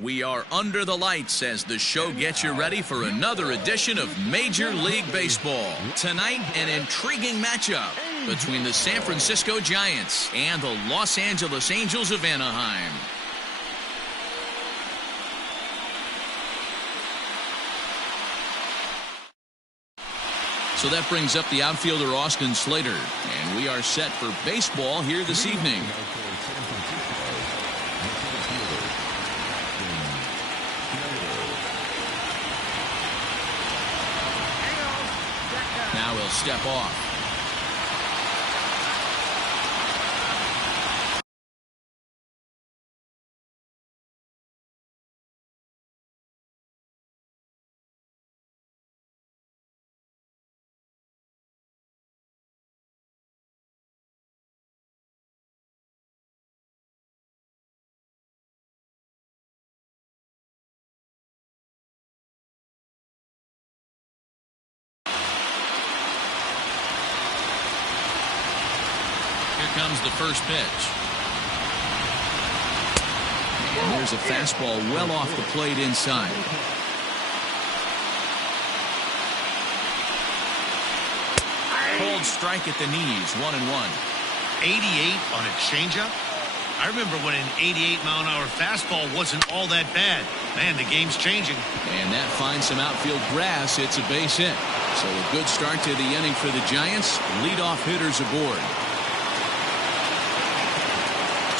We are under the lights as the show gets you ready for another edition of Major League Baseball. Tonight, an intriguing matchup between the San Francisco Giants and the Los Angeles Angels of Anaheim. So that brings up the outfielder Austin Slater, and we are set for baseball here this evening. Now he'll step off. Comes the first pitch. And there's a fastball well off the plate inside. Cold strike at the knees, 1-1. 88 on a changeup? I remember when an 88-mile-an-hour fastball wasn't all that bad. Man, the game's changing. And that finds some outfield grass. It's a base hit. So a good start to the inning for the Giants. Leadoff hitters aboard.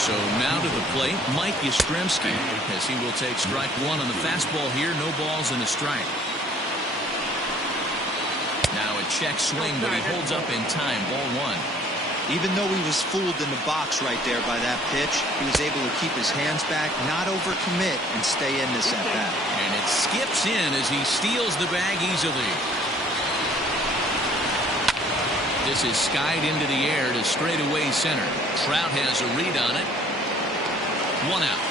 So now to the plate, Mike Yastrzemski, as he will take strike one on the fastball here. No balls and a strike. Now a check swing, but he holds up in time. Ball one. Even though he was fooled in the box right there by that pitch, he was able to keep his hands back, not overcommit, and stay in this at bat. And it skips in as he steals the bag easily. This is skied into the air to straightaway center. Trout has a read on it. One out.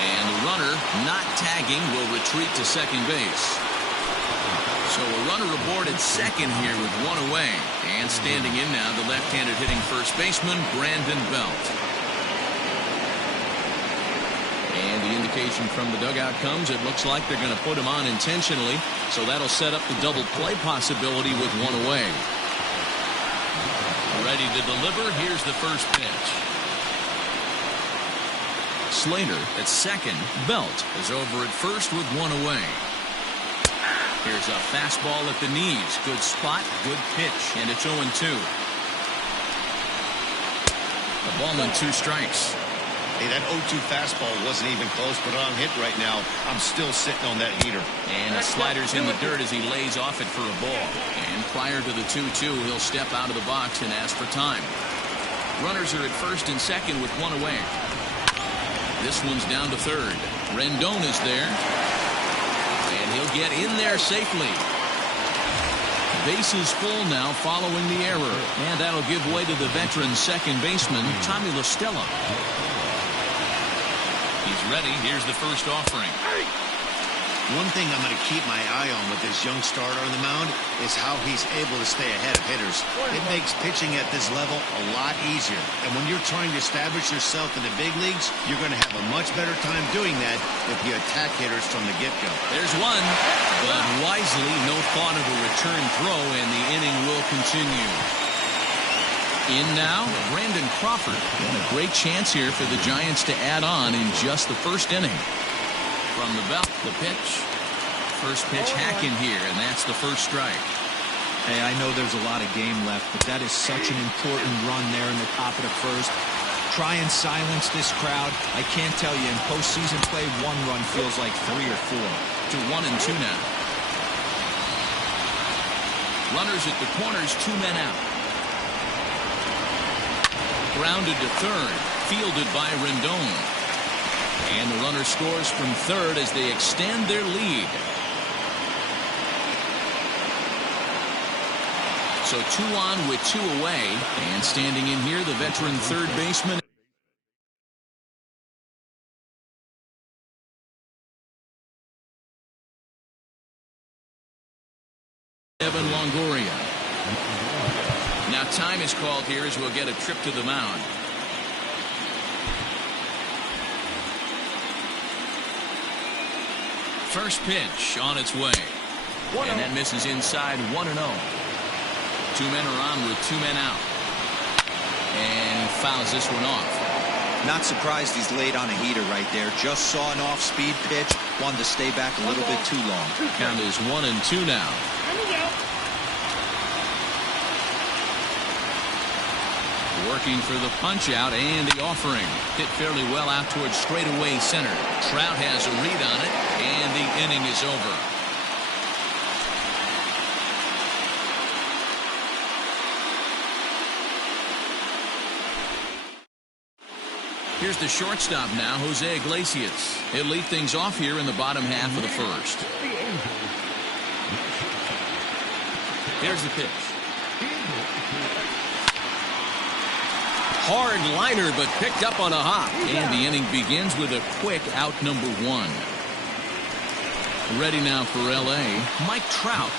And the runner, not tagging, will retreat to second base. So a runner aboard at second here with one away. And standing in now, the left-handed hitting first baseman, Brandon Belt. And the indication from the dugout comes, it looks like they're going to put him on intentionally. So that'll set up the double play possibility with one away. Ready to deliver. Here's the first pitch. Slater at second. Belt is over at first with one away. Here's a fastball at the knees. Good spot, good pitch, and it's 0-2. The ball and 2 strikes. Hey, that 0-2 fastball wasn't even close, but on hit right now, I'm still sitting on that heater. And the slider's in the dirt as he lays off it for a ball. And prior to the 2-2, he'll step out of the box and ask for time. Runners are at first and second with one away. This one's down to third. Rendon is there. And he'll get in there safely. Bases full now following the error. And that'll give way to the veteran second baseman, Tommy La Stella. He's ready. Here's the first offering. One thing I'm going to keep my eye on with this young starter on the mound is how he's able to stay ahead of hitters. It makes pitching at this level a lot easier. And when you're trying to establish yourself in the big leagues, you're going to have a much better time doing that if you attack hitters from the get-go. There's one, but wisely, no thought of a return throw, and the inning will continue. In now, Brandon Crawford. And a great chance here for the Giants to add on in just the first inning. From the belt, the pitch. First pitch hack in here, and that's the first strike. Hey, I know there's a lot of game left, but that is such an important run there in the top of the first. Try and silence this crowd. I can't tell you, in postseason play, one run feels like 3 or 4. To 1-2 now. Runners at the corners, 2 men out. Grounded to third, fielded by Rendon. And the runner scores from third as they extend their lead. So 2 on with 2 away. And standing in here, the veteran third baseman. Evan Longoria. Now time is called here as we'll get a trip to the mound. First pitch on its way. And that misses inside 1-0. Two men are on with two men out. And he fouls this one off. Not surprised he's laid on a heater right there. Just saw an off-speed pitch. Wanted to stay back a little bit too long. Count is 1-2 now. Working for the punch out and the offering. Hit fairly well out towards straightaway center. Trout has a read on it, and the inning is over. Here's the shortstop now, Jose Iglesias. He'll lead things off here in the bottom half of the first. Here's the pitch. Hard liner, but picked up on a hop. And the inning begins with a quick out number one. Ready now for L.A., Mike Trout.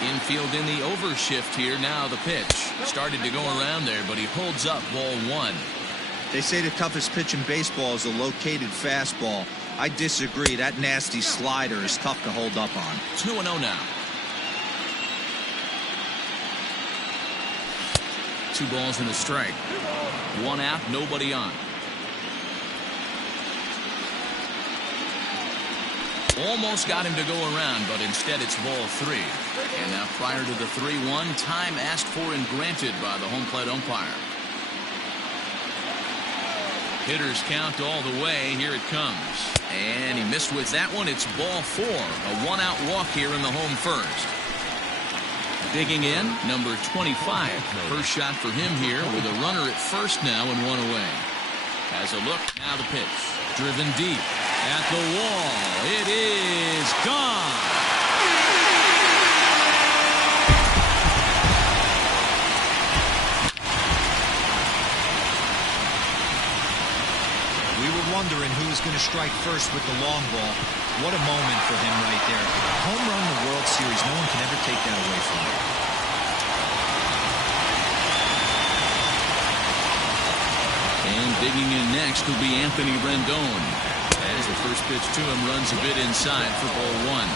Infield in the overshift here. Now the pitch. Started to go around there, but he holds up ball one. They say the toughest pitch in baseball is a located fastball. I disagree. That nasty slider is tough to hold up on. It's 2-0 now. 2 balls and a strike. 1 out, nobody on. Almost got him to go around, but instead it's ball 3. And now prior to the 3-1, time asked for and granted by the home plate umpire. Hitters count all the way. Here it comes. And he missed with that one. It's ball 4. A 1-out walk here in the home first. Digging in, number 25. First shot for him here with a runner at first now and 1 away. Has a look. Now the pitch. Driven deep. At the wall. It is gone. We were wondering who was going to strike first with the long ball. What a moment for him right there. Home run in the World Series. No one can ever take that away from him. And digging in next will be Anthony Rendon. As the first pitch to him runs a bit inside for ball 1.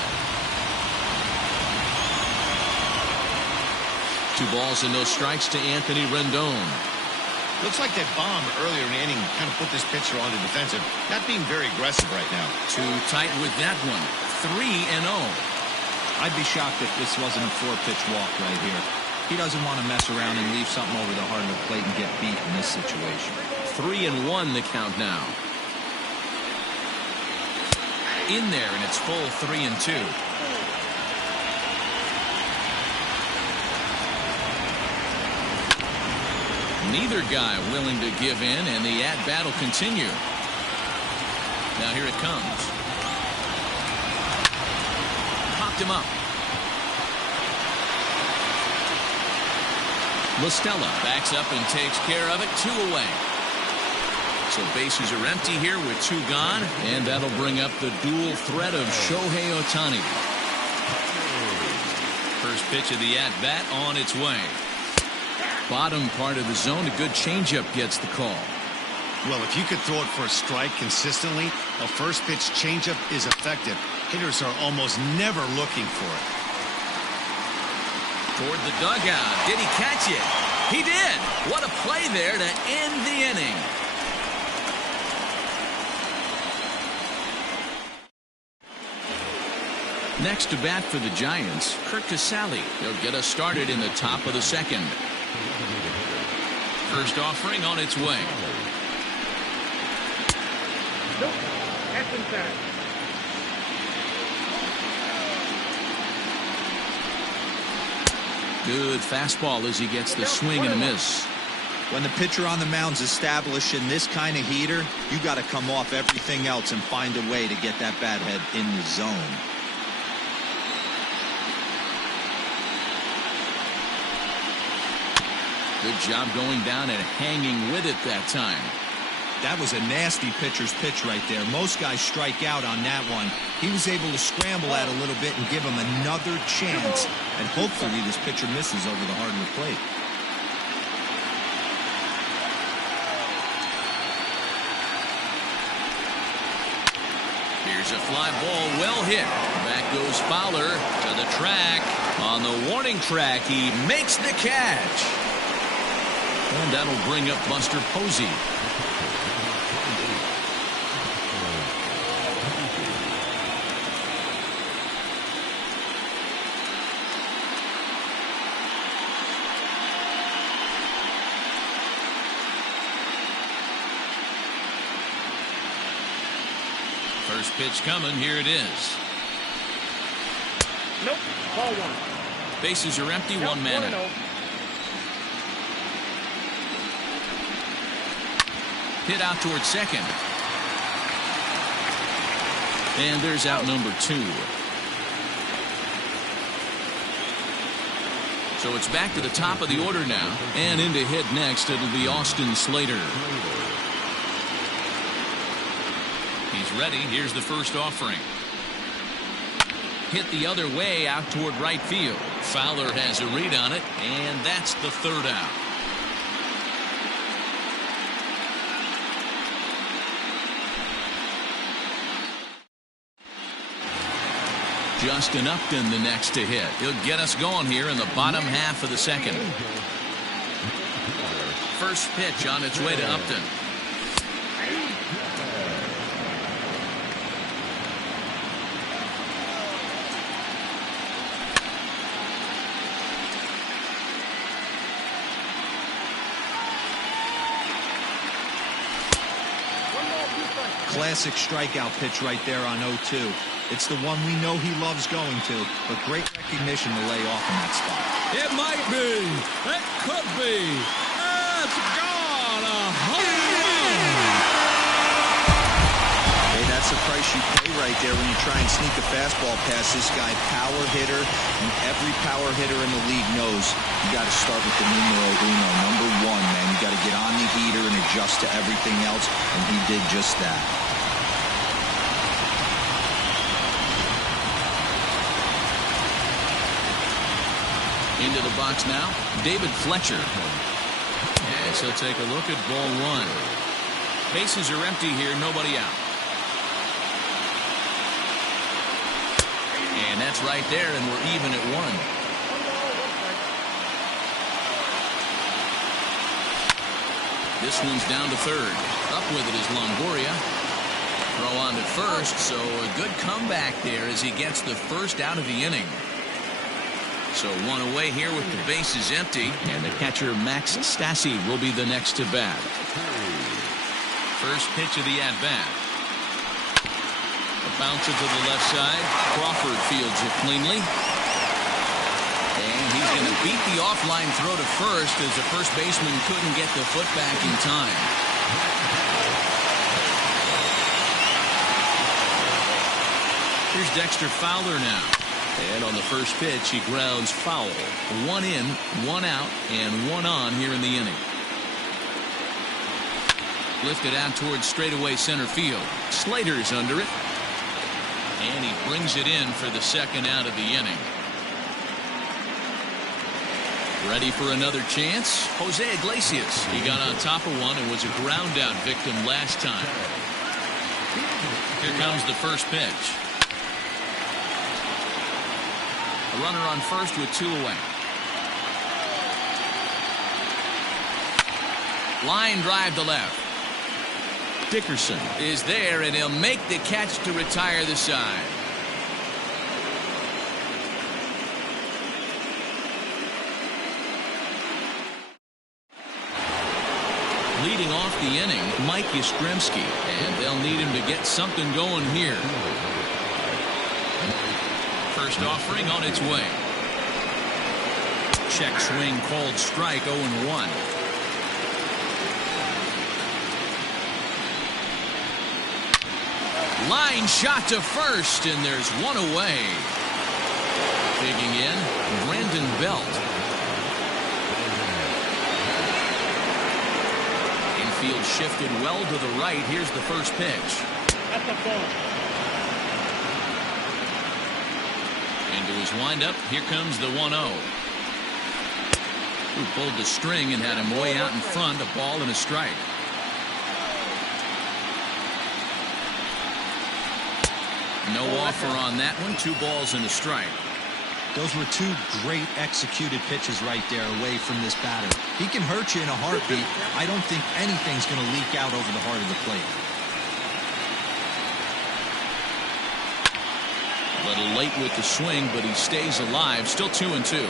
2 balls and no strikes to Anthony Rendon. Looks like that bomb earlier in the inning kind of put this pitcher on the defensive. Not being very aggressive right now. Too tight with that one. 3-0. I'd be shocked if this wasn't a 4-pitch walk right here. He doesn't want to mess around and leave something over the heart of the plate and get beat in this situation. 3-1 the count now. In there, and it's full 3-2. Neither guy willing to give in, and the at-bat will continue. Now here it comes. Popped him up. La Stella backs up and takes care of it. 2 away. So bases are empty here with 2 gone, and that'll bring up the dual threat of Shohei Ohtani. First pitch of the at-bat on its way. Bottom part of the zone, a good changeup gets the call. Well, if you could throw it for a strike consistently, a first pitch changeup is effective. Hitters are almost never looking for it. Toward the dugout. Did he catch it? He did. What a play there to end the inning. Next to bat for the Giants, Curt Casali. He'll get us started in the top of the second. First offering on its way. Nope. That's inside. Good fastball as he gets the swing and a miss. When the pitcher on the mound's establishing this kind of heater, you got to come off everything else and find a way to get that bat head in the zone. Good job going down and hanging with it that time. That was a nasty pitcher's pitch right there. Most guys strike out on that one. He was able to scramble at a little bit and give him another chance. And hopefully this pitcher misses over the heart of the plate. Here's a fly ball, well hit. Back goes Fowler to the track. On the warning track, he makes the catch. And that'll bring up Buster Posey. First pitch coming. Here it is. Nope. Ball one. Bases are empty. One man out. Hit out towards second. And there's out number 2. So it's back to the top of the order now. And in to hit next, it'll be Austin Slater. He's ready. Here's the first offering. Hit the other way out toward right field. Fowler has a read on it, and that's the third out. Justin Upton the next to hit. He'll get us going here in the bottom half of the second. First pitch on its way to Upton. Classic strikeout pitch right there on 0-2. It's the one we know he loves going to, but great recognition to lay off in that spot. It might be. It could be. It's gone. A home run. Hey, that's the price you pay right there when you try and sneak a fastball past this guy. Power hitter, and every power hitter in the league knows you got to start with the numero uno, number 1, man. You got to get on the heater and adjust to everything else, and he did just that. Into the box now, David Fletcher. Yes, he'll take a look at ball 1. Bases are empty here, nobody out. And that's right there, and we're even at 1. This one's down to third. Up with it is Longoria. Throw on to first, so a good comeback there as he gets the first out of the inning. So 1 away here with the bases empty, and the catcher Max Stassi will be the next to bat. First pitch of the at-bat. A bouncer to the left side. Crawford fields it cleanly. And he's going to beat the offline throw to first as the first baseman couldn't get the foot back in time. Here's Dexter Fowler now. And on the first pitch, he grounds foul. 1 in, 1 out, and 1 on here in the inning. Lifted out towards straightaway center field. Slater's under it. And he brings it in for the second out of the inning. Ready for another chance? Jose Iglesias. He got on top of one and was a ground out victim last time. Here comes the first pitch. A runner on first with 2 away. Line drive to left. Dickerson is there, and he'll make the catch to retire the side. Leading off the inning, Mike Yastrzemski, and they'll need him to get something going here. First offering on its way. Check swing called strike, 0-1. Line shot to first, and there's 1 away. Digging in, Brandon Belt. In Field shifted well to the right. Here's the first pitch. At the ball. Into his windup. Here comes the 1-0. Who pulled the string and had him way out in front. A ball and a strike. No offer on that one. 2 balls and a strike. Those were 2 great executed pitches right there away from this batter. He can hurt you in a heartbeat. I don't think anything's going to leak out over the heart of the plate. A little late with the swing, but he stays alive. Still 2-2.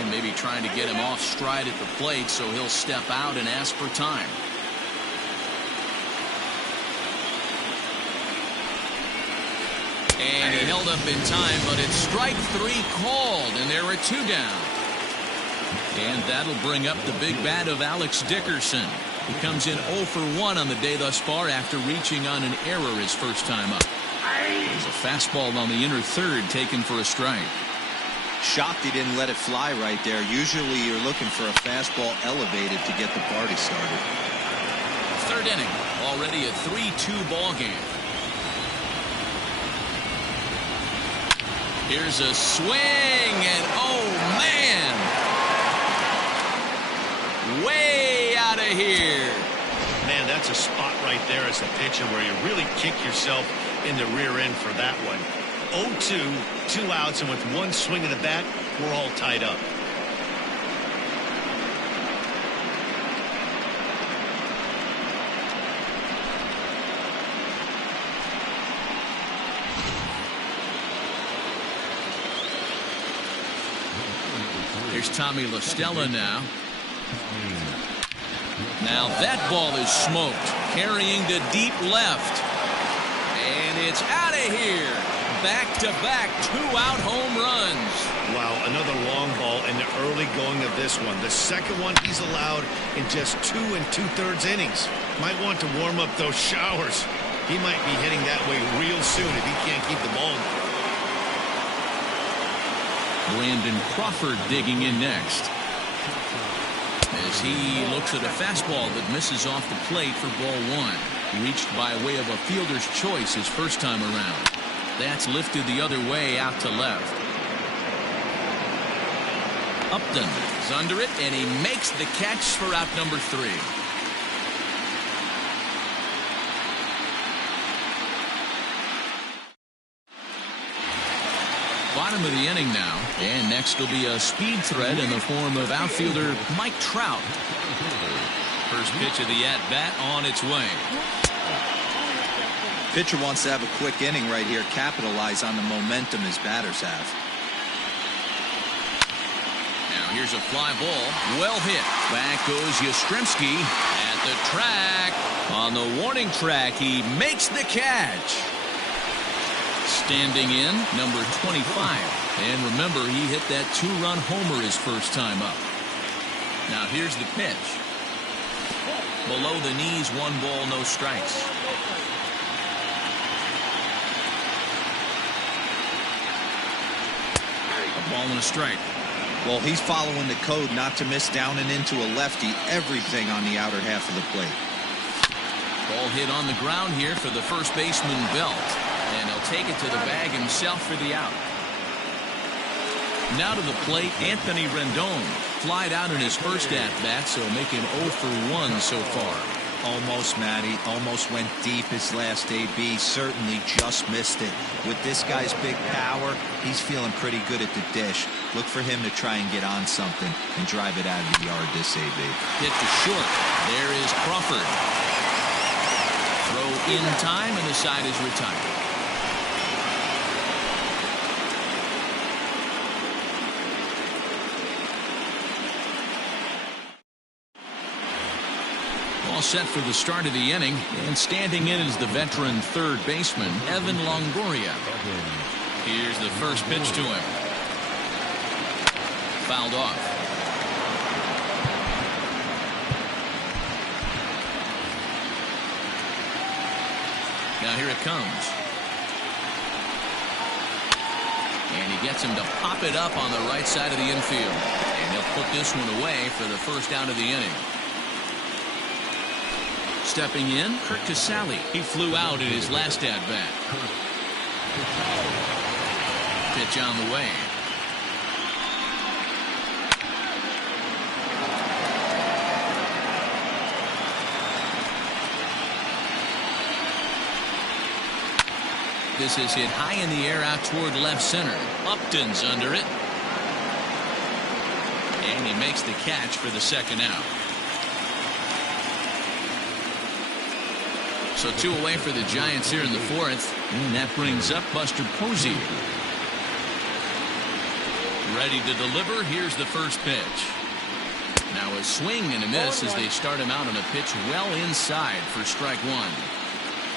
And maybe trying to get him off stride at the plate, so he'll step out and ask for time. And he held up in time, but it's strike 3 called, and there are 2 down. And that'll bring up the big bat of Alex Dickerson. He comes in 0 for 1 on the day thus far after reaching on an error his first time up. There's a fastball on the inner third taken for a strike. Shocked he didn't let it fly right there. Usually you're looking for a fastball elevated to get the party started. 3rd inning, already a 3-2 ball game. Here's a swing, and oh man, way out of here. Man, that's a spot right there as a pitcher where you really kick yourself in the rear end for that one. 0-2, 2 outs, and with 1 swing of the bat, we're all tied up. Here's Tommy La Stella now. Now that ball is smoked, carrying to deep left. And it's out of here. Back-to-back 2-out home runs. Wow, another long ball in the early going of this one. The second one he's allowed in just 2 2/3 innings. Might want to warm up those showers. He might be hitting that way real soon if he can't keep the ball. Brandon Crawford digging in next. As he looks at a fastball that misses off the plate for ball 1. Reached by way of a fielder's choice his first time around. That's lifted the other way out to left. Upton is under it, and he makes the catch for out number 3. Bottom of the inning now, and next will be a speed threat in the form of outfielder Mike Trout. First pitch of the at-bat on its way. Pitcher wants to have a quick inning right here, capitalize on the momentum his batters have. Now here's a fly ball, well hit. Back goes Yastrzemski at the track. On the warning track, he makes the catch. Standing in, number 25. And remember, he hit that 2-run homer his first time up. Now here's the pitch. Below the knees, 1 ball, no strikes. A ball and a strike. Well, he's following the code not to miss down and into a lefty. Everything on the outer half of the plate. Ball hit on the ground here for the first baseman, Belt. And he'll take it to the bag himself for the out. Now to the plate, Anthony Rendon. Flied out in his first at-bat, so making 0 for 1 so far. Almost, Matty. Almost went deep his last AB. Certainly just missed it. With this guy's big power, he's feeling pretty good at the dish. Look for him to try and get on something and drive it out of the yard this AB. Hit to short. There is Crawford. Throw in time, and the side is retired. All set for the start of the inning, and standing in is the veteran third baseman, Evan Longoria. Here's the first pitch to him. Fouled off. Now here it comes. And he gets him to pop it up on the right side of the infield. And he'll put this one away for the first out of the inning. Stepping in, Curt Casali. He flew out in his last at-bat. Pitch on the way. This is hit high in the air out toward left center. Upton's under it. And he makes the catch for the second out. So 2 away for the Giants here in the 4th. And that brings up Buster Posey. Ready to deliver. Here's the first pitch. Now a swing and a miss as they start him out on a pitch well inside for strike 1.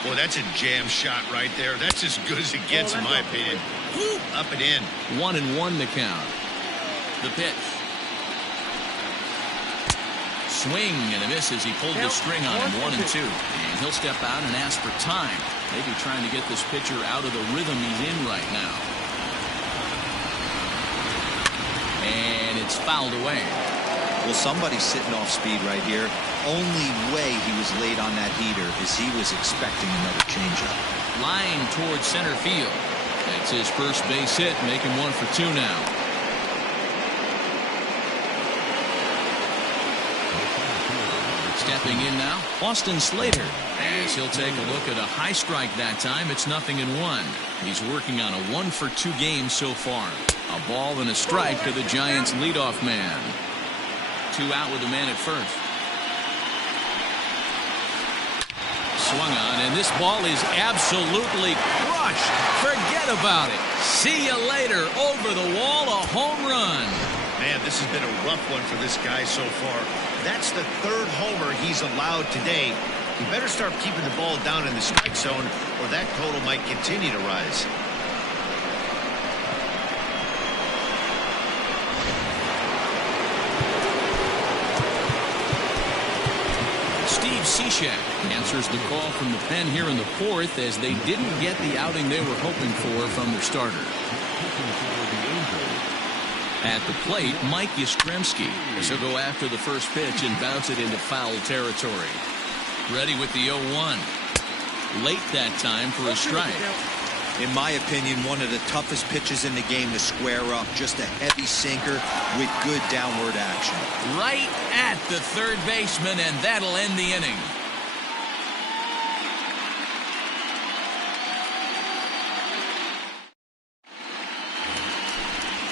Boy, that's a jam shot right there. That's as good as it gets, in my opinion. Woo, up and in. 1-1 the count. The pitch. Swing and a miss as he pulled the string on him. 1-2. And he'll step out and ask for time. Maybe trying to get this pitcher out of the rhythm he's in right now. And it's fouled away. Well, somebody's sitting off speed right here. Only way he was late on that heater is he was expecting another changeup. Line towards center field. That's his first base hit, making 1 for 2 now. Stepping in now, Austin Slater. As he'll take a look at a high strike that time, it's 0-1. He's working on a 1 for 2 game so far. A ball and a strike to the Giants leadoff man. 2 out with a man at first. Swung on, and this ball is absolutely crushed. Forget about it. See you later. Over the wall, a home run. Man, this has been a rough one for this guy so far. That's the 3rd homer he's allowed today. He better start keeping the ball down in the strike zone, or that total might continue to rise. Steve Cishek answers the call from the pen here in the 4th as they didn't get the outing they were hoping for from their starter. At the plate, Mike Yastrzemski. He'll go after the first pitch and bounce it into foul territory. Ready with the 0-1. Late that time for a strike. In my opinion, one of the toughest pitches in the game to square up. Just a heavy sinker with good downward action. Right at the third baseman, and that'll end the inning.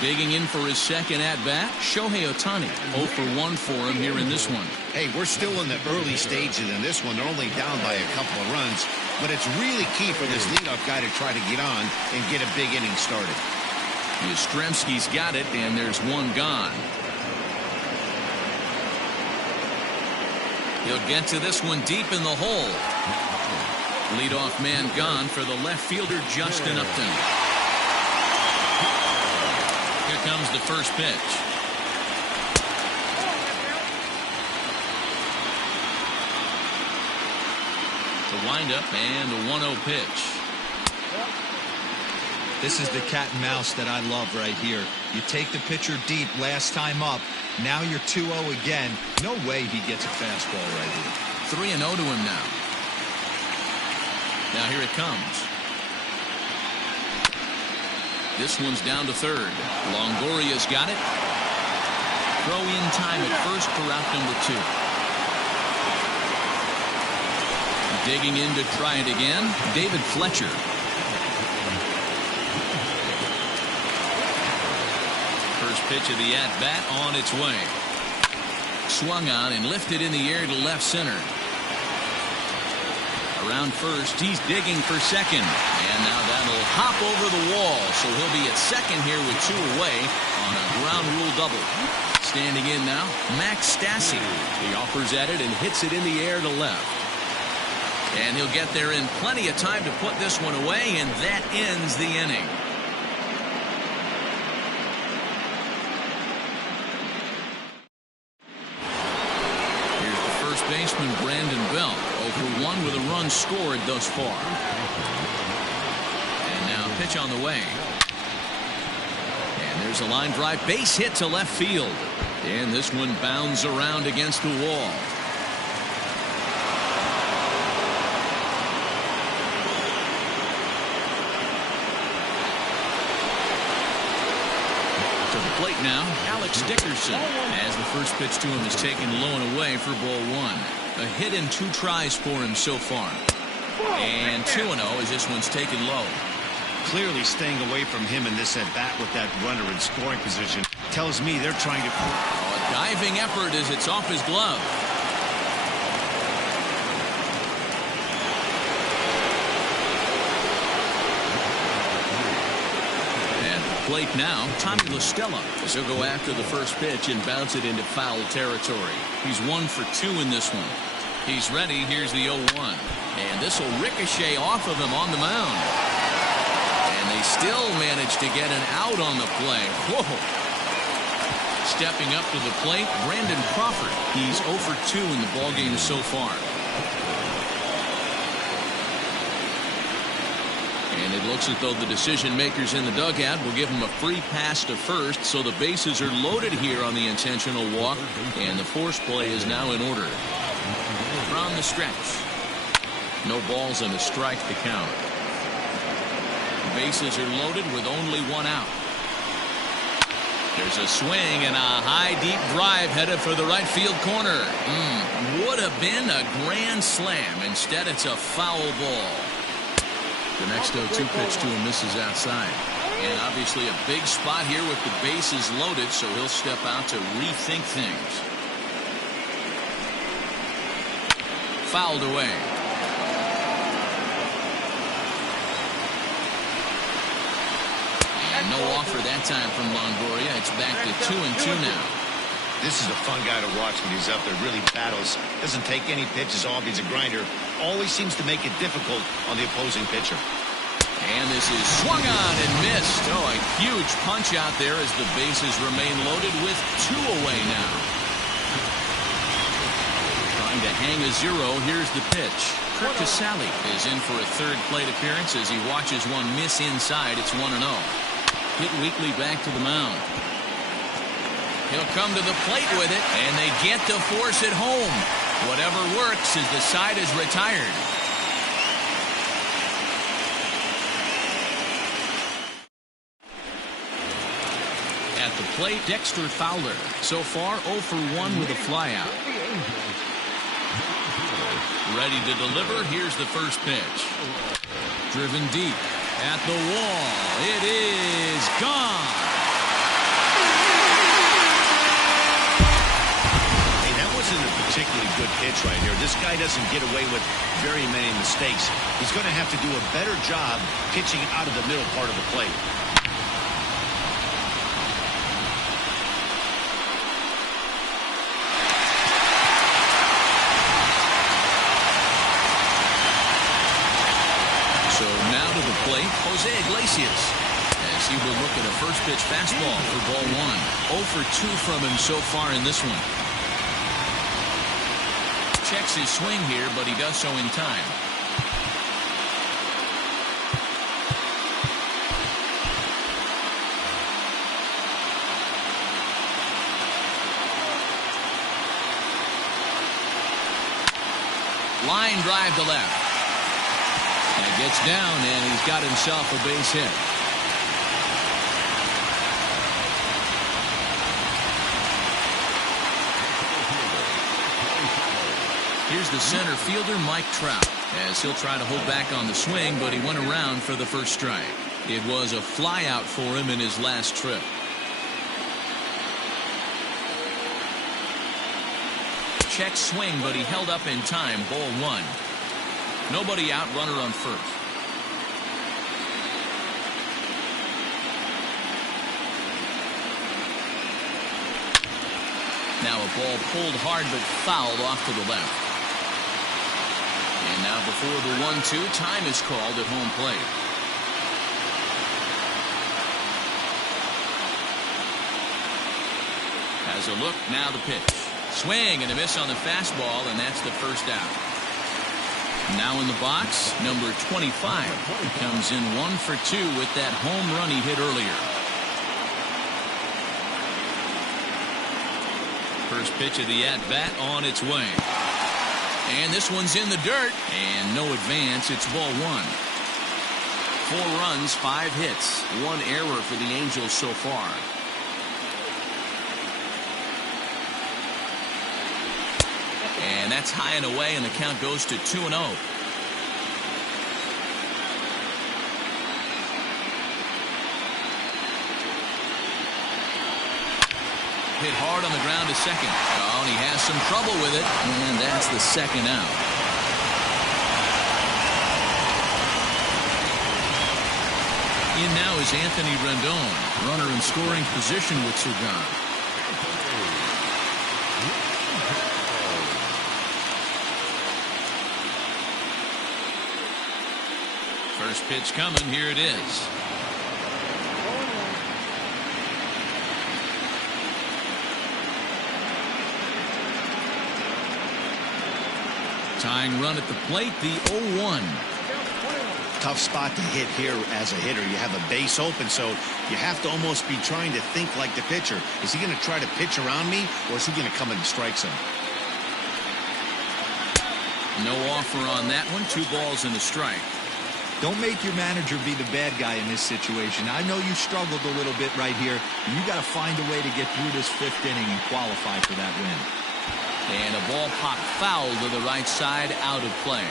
Digging in for his second at-bat, Shohei Ohtani. 0 for 1 for him here in this one. Hey, we're still in the early stages in this one. They're only down by a couple of runs, but it's really key for this leadoff guy to try to get on and get a big inning started. Yastrzemski's got it, and there's one gone. He'll get to this one deep in the hole. Leadoff man gone for the left fielder, Justin Upton. Here comes the first pitch. The windup and the 1-0 pitch. This is the cat and mouse that I love right here. You take the pitcher deep last time up. Now you're 2-0 again. No way he gets a fastball right here. 3-0 to him now. Now here it comes. This one's down to third. Longoria's got it. Throw in time at first for out number 2. Digging in to try it again, David Fletcher. First pitch of the at-bat on its way. Swung on and lifted in the air to left center. Around first, he's digging for second. And now that'll hop over the wall. So he'll be at second here with 2 away on a ground rule double. Standing in now, Max Stassi. He offers at it and hits it in the air to left. And he'll get there in plenty of time to put this one away, and that ends the inning. Here's the first baseman, Brandon Belt. 0 for 1 with a run scored thus far. And now pitch on the way. And there's a line drive base hit to left field. And this one bounds around against the wall. plate now, Alex Dickerson, as the first pitch to him is taken low and away for ball one. A hit in 2 tries for him so far. And 2-0 as this one's taken low. Clearly staying away from him in this at-bat with that runner in scoring position tells me they're trying to... A diving effort as it's off his glove. Plate now, Tommy LaStella, as he'll go after the first pitch and bounce it into foul territory. He's 1 for 2 in this one. He's ready. Here's the 0-1. And this will ricochet off of him on the mound. And they still manage to get an out on the play. Whoa. Stepping up to the plate, Brandon Crawford. He's 0 for 2 in the ballgame so far. And it looks as though the decision makers in the dugout will give him a free pass to first, so the bases are loaded here on the intentional walk, and the force play is now in order. From the stretch. No balls and a strike to count. The bases are loaded with only 1 out. There's a swing and a high deep drive headed for the right field corner. Would have been a grand slam. Instead it's a foul ball. The next 0-2 pitch to him misses outside. And obviously a big spot here with the bases loaded, so he'll step out to rethink things. Fouled away. And no offer that time from Longoria. It's back to 2-2 now. This is a fun guy to watch when he's up there. Really battles. Doesn't take any pitches off. He's a grinder. Always seems to make it difficult on the opposing pitcher. And this is swung on and missed. Oh, a huge punch out there as the bases remain loaded with 2 away now. Trying to hang a 0. Here's the pitch. Curt Casali is in for a 3rd plate appearance as he watches one miss inside. It's 1-0. Hit weakly back to the mound. He'll come to the plate with it, and they get to force it home. Whatever works as the side is retired. At the plate, Dexter Fowler. So far, 0 for 1 with a flyout. Ready to deliver. Here's the first pitch. Driven deep at the wall. It is gone. Isn't a particularly good pitch right here. This guy doesn't get away with very many mistakes. He's going to have to do a better job pitching out of the middle part of the plate. So now to the plate, Jose Iglesias, as he will look at a first pitch fastball for ball 1. 0 for 2 from him so far in this one. Checks his swing here, but he does so in time. Line drive to left. And it gets down, and he's got himself a base hit. Here's the center fielder, Mike Trout, as he'll try to hold back on the swing, but he went around for the first strike. It was a flyout for him in his last trip. Check swing, but he held up in time. Ball 1. Nobody out, runner on first. Now a ball pulled hard but fouled off to the left. And now before the 1-2, time is called at home plate. Has a look, now the pitch. Swing and a miss on the fastball, and that's the first out. Now in the box, number 25. He comes in 1 for 2 with that home run he hit earlier. First pitch of the at-bat on its way. And this one's in the dirt. And no advance. It's ball 1. 4 runs, 5 hits. 1 error for the Angels so far. that's high and away, and the count goes to 2-0. Hit hard on the ground to second. Oh, and he has some trouble with it, and that's the second out. In now is Anthony Rendon, runner in scoring position with Sagan. First pitch coming. Here it is. Tying run at the plate, the 0-1. Tough spot to hit here as a hitter. You have a base open, so you have to almost be trying to think like the pitcher. Is he going to try to pitch around me, or is he going to come in and strike some? No offer on that one. 2 balls and a strike. Don't make your manager be the bad guy in this situation. I know you struggled a little bit right here. You got to find a way to get through this 5th inning and qualify for that win. And a ball popped foul to the right side, out of play.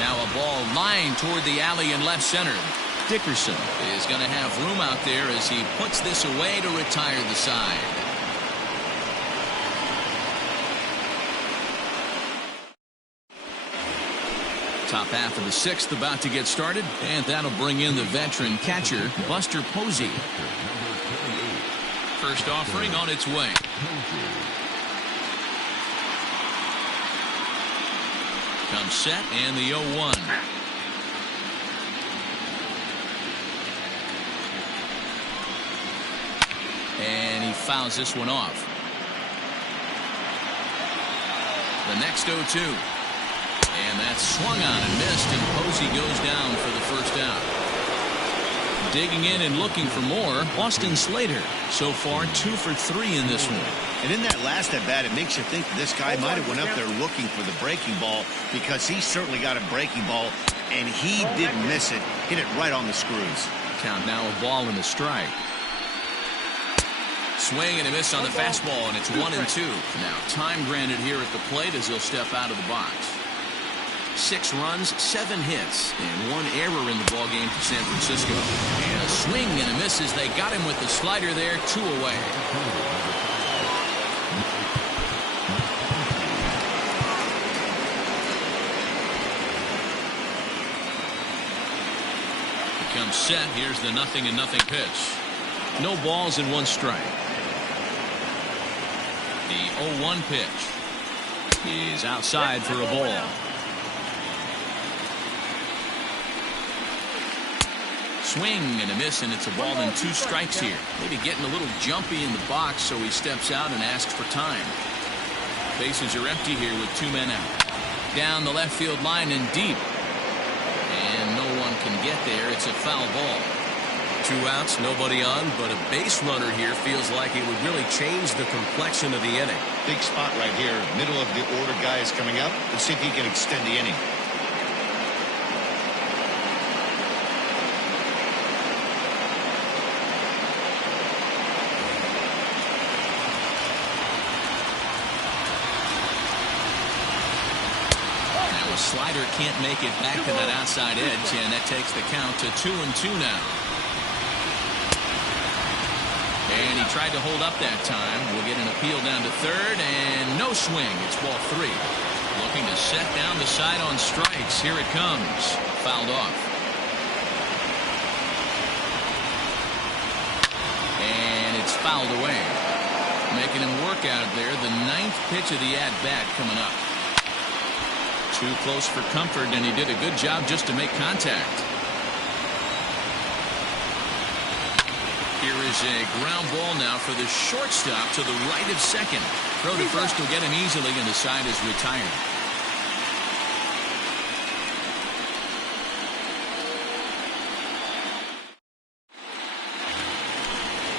Now a ball lined toward the alley in left center. Dickerson is going to have room out there as he puts this away to retire the side. Top half of the 6th about to get started, and that'll bring in the veteran catcher, Buster Posey. First offering on its way. Comes set, and the 0-1. And he fouls this one off. The next 0-2. And that's swung on and missed, and Posey goes down for the first out. Digging in and looking for more, Austin Slater. So far, 2 for 3 in this one. And in that last at bat, it makes you think this guy might have went up there looking for the breaking ball, because he certainly got a breaking ball, and he didn't miss it. Hit it right on the screws. Count now a ball and a strike. Swing and a miss on the fastball, and it's 1-2. Now time granted here at the plate as he'll step out of the box. 6 runs, 7 hits, and 1 error in the ballgame for San Francisco. And a swing and a miss as they got him with the slider there, 2 away. He comes set. Here's the 0-0 pitch. No balls and 1 strike. The 0-1 pitch is outside for a ball. Swing and a miss, and it's a ball and 2 strikes here. Maybe getting a little jumpy in the box, so he steps out and asks for time. Bases are empty here with 2 men out. Down the left field line and deep. And no one can get there. It's a foul ball. 2 outs, nobody on, but a base runner here feels like it would really change the complexion of the inning. Big spot right here. Middle of the order guy is coming up. Let's see if he can extend the inning. Slider can't make it back to that outside edge, and that takes the count to 2-2 now. And he tried to hold up that time. We'll get an appeal down to third, and no swing. It's ball 3. Looking to set down the side on strikes. Here it comes. Fouled off. And it's fouled away. Making him work out there. The 9th pitch of the at-bat coming up. Too close for comfort, and he did a good job just to make contact. Here is a ground ball now for the shortstop to the right of second. Throw to first will get him easily, and the side is retired.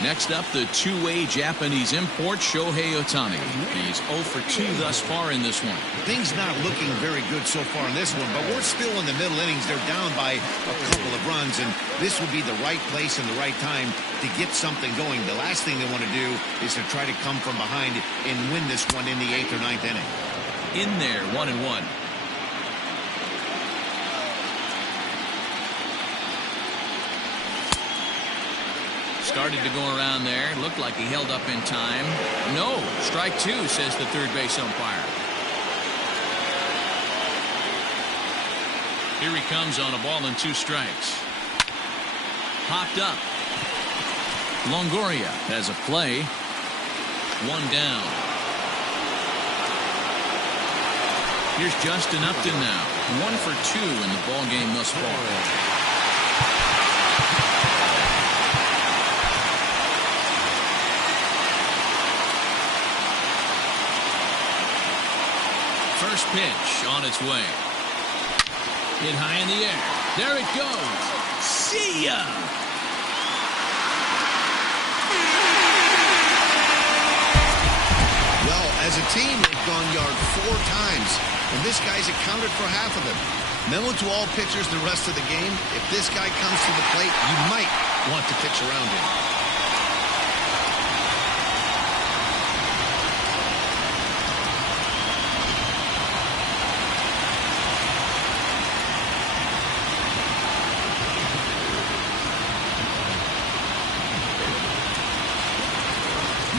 Next up, the two-way Japanese import, Shohei Ohtani. He's 0 for 2 thus far in this one. Things not looking very good so far in this one, but we're still in the middle innings. They're down by a couple of runs, and this would be the right place and the right time to get something going. The last thing they want to do is to try to come from behind and win this one in the 8th or 9th inning. In there, 1-1. Started to go around there. Looked like he held up in time. No, strike 2, says the third base umpire. Here he comes on a ball and 2 strikes. Popped up. Longoria has a play. 1 down. Here's Justin Upton now. 1 for 2 in the ball game thus far. First pitch on its way. Hit high in the air. There it goes. See ya! Well, as a team, they've gone yard 4 times, and this guy's accounted for half of them. Memo to all pitchers the rest of the game. If this guy comes to the plate, you might want to pitch around him.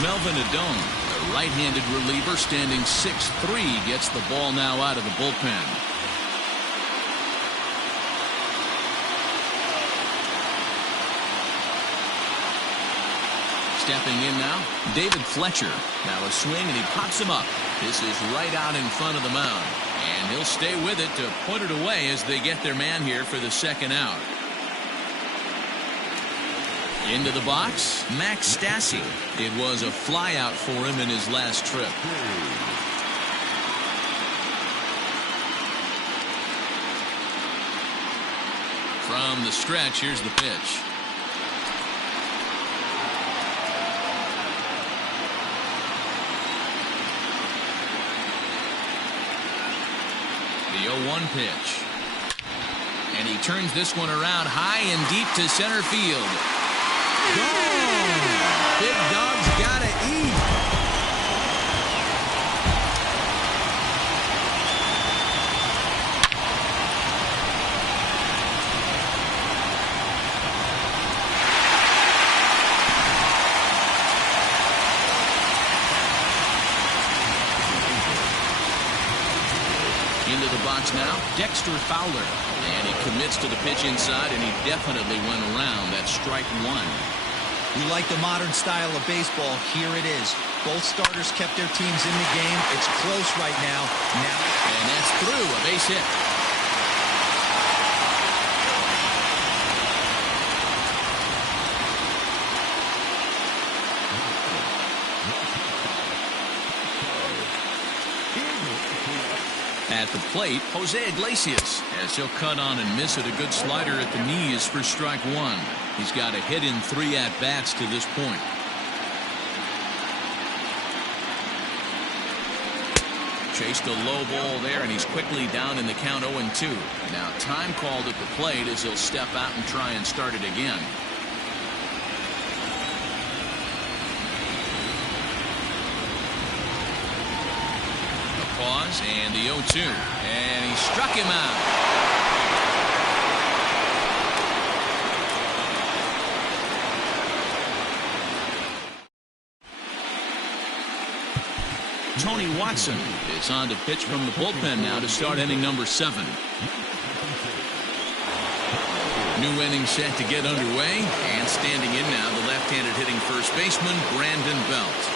Melvin Adone, the right-handed reliever, standing 6'3", gets the ball now out of the bullpen. Stepping in now, David Fletcher. Now a swing, and he pops him up. This is right out in front of the mound. And he'll stay with it to put it away as they get their man here for the second out. Into the box, Max Stassi. It was a flyout for him in his last trip. From the stretch, here's the pitch. The 0-1 pitch. And he turns this one around high and deep to center field. Gone! Big Dog's gotta eat. Into the box now, Dexter Fowler. And he commits to the pitch inside, and he definitely went around. That's strike 1. We like the modern style of baseball. Here it is. Both starters kept their teams in the game. It's close right now. And that's through. A base hit. At the plate, Jose Iglesias, as he'll cut on and miss it. A good slider at the knees for strike 1. He's got a hit in 3 at-bats to this point. Chased a low ball there, and he's quickly down in the count 0-2. Now time called at the plate as he'll step out and try and start it again. Pause, and the 0-2, and he struck him out. Tony Watson is on to pitch from the bullpen now to start inning number 7. New inning set to get underway, and standing in now, the left-handed hitting first baseman, Brandon Belt.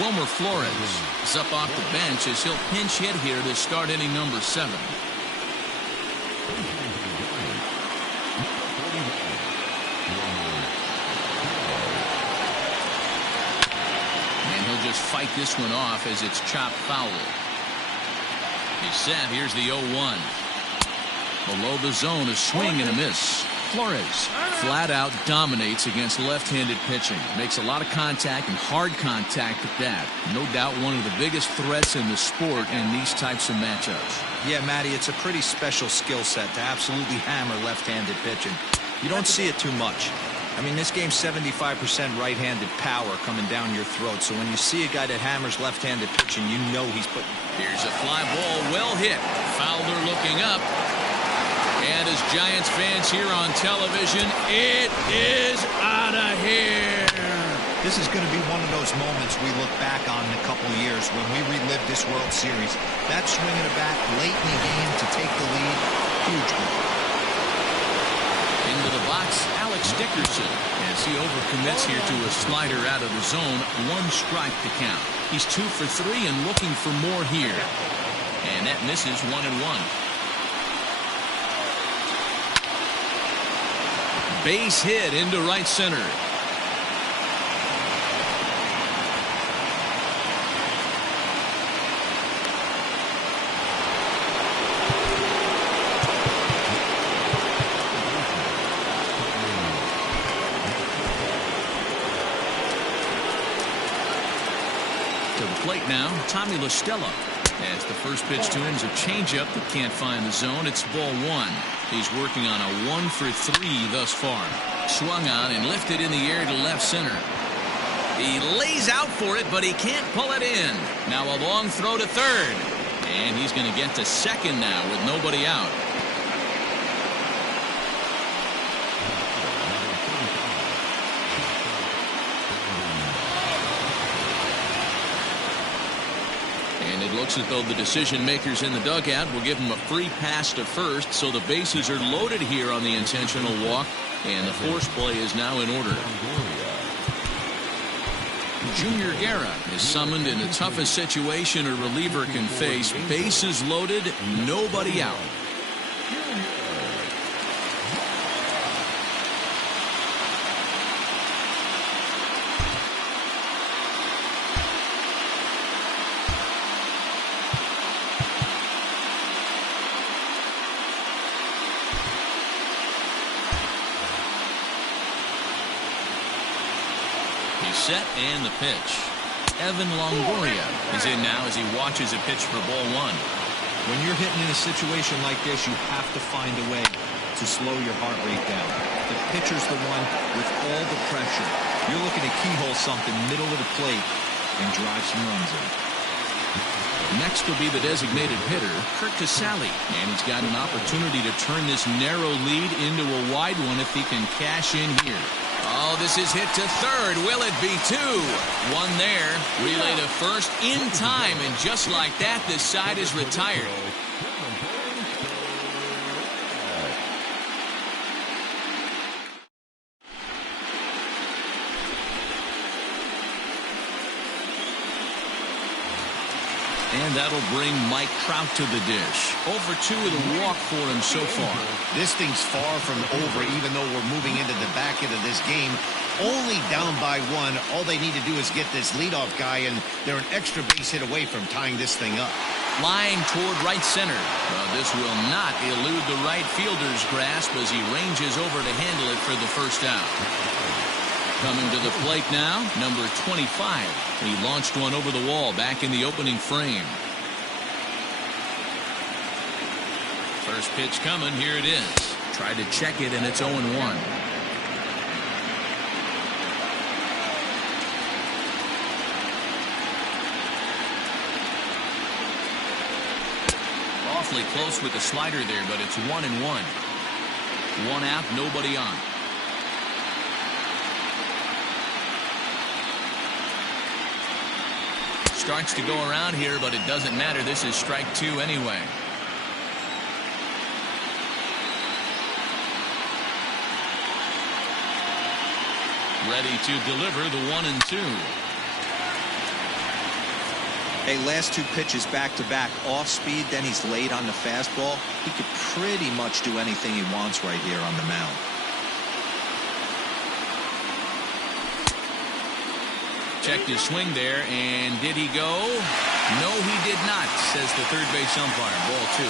Wilmer Flores is up off the bench as he'll pinch hit here to start inning number 7. And he'll just fight this one off as it's chopped foul. He's set. Here's the 0-1. Below the zone, a swing and a miss. Flores flat out dominates against left-handed pitching. Makes a lot of contact and hard contact at that. No doubt one of the biggest threats in the sport in these types of matchups. Yeah, Matty, it's a pretty special skill set to absolutely hammer left-handed pitching. You don't see it too much. I mean, this game's 75% right-handed power coming down your throat. So when you see a guy that hammers left-handed pitching, you know he's putting... Here's a fly ball, well hit. Fowler looking up. And as Giants fans here on television, it is out of here. This is going to be one of those moments we look back on in a couple of years when we relive this World Series. That swing of the bat late in the game to take the lead, huge one. Into the box, Alex Dickerson, as he overcommits here to a slider out of the zone. 1 strike to count. He's 2 for 3 and looking for more here. And that misses 1-1. Base hit into right center. To the plate now, Tommy La Stella. As the first pitch to him is a changeup that can't find the zone. It's ball 1. He's working on a 1 for 3 thus far. Swung on and lifted in the air to left center. He lays out for it, but he can't pull it in. Now a long throw to third. And he's going to get to second now with nobody out. And it looks as though the decision makers in the dugout will give him a free pass to first, so the bases are loaded here on the intentional walk, and the force play is now in order. Junior Guerra is summoned in the toughest situation a reliever can face. Bases loaded, nobody out. Set and the pitch. Evan Longoria is in now as he watches a pitch for ball 1. When you're hitting in a situation like this, you have to find a way to slow your heart rate down. The pitcher's the one with all the pressure. You're looking to keyhole something middle of the plate and drive some runs in. Next will be the designated hitter, Curt Casali, and he's got an opportunity to turn this narrow lead into a wide one if he can cash in here. Oh, this is hit to third. Will it be 2? 1 there. Relay to first in time, and just like that, this side is retired. And that'll bring Mike Trout to the dish. Over 2 with a walk for him so far. This thing's far from over, even though we're moving into the back end of this game. Only down by 1. All they need to do is get this leadoff guy, and they're an extra base hit away from tying this thing up. Line toward right center. This will not elude the right fielder's grasp as he ranges over to handle it for the first out. Coming to the plate now, number 25. He launched one over the wall back in the opening frame. First pitch coming. Here it is. Tried to check it, and it's 0-1. Awfully close with the slider there, but it's 1-1. 1 out, nobody on. Starts to go around here, but it doesn't matter. This is strike 2 anyway. Ready to deliver the 1-2. Hey, last 2 pitches back-to-back, off speed, then he's late on the fastball. He could pretty much do anything he wants right here on the mound. Checked his swing there, and did he go? No, he did not, says the third base umpire. Ball 2.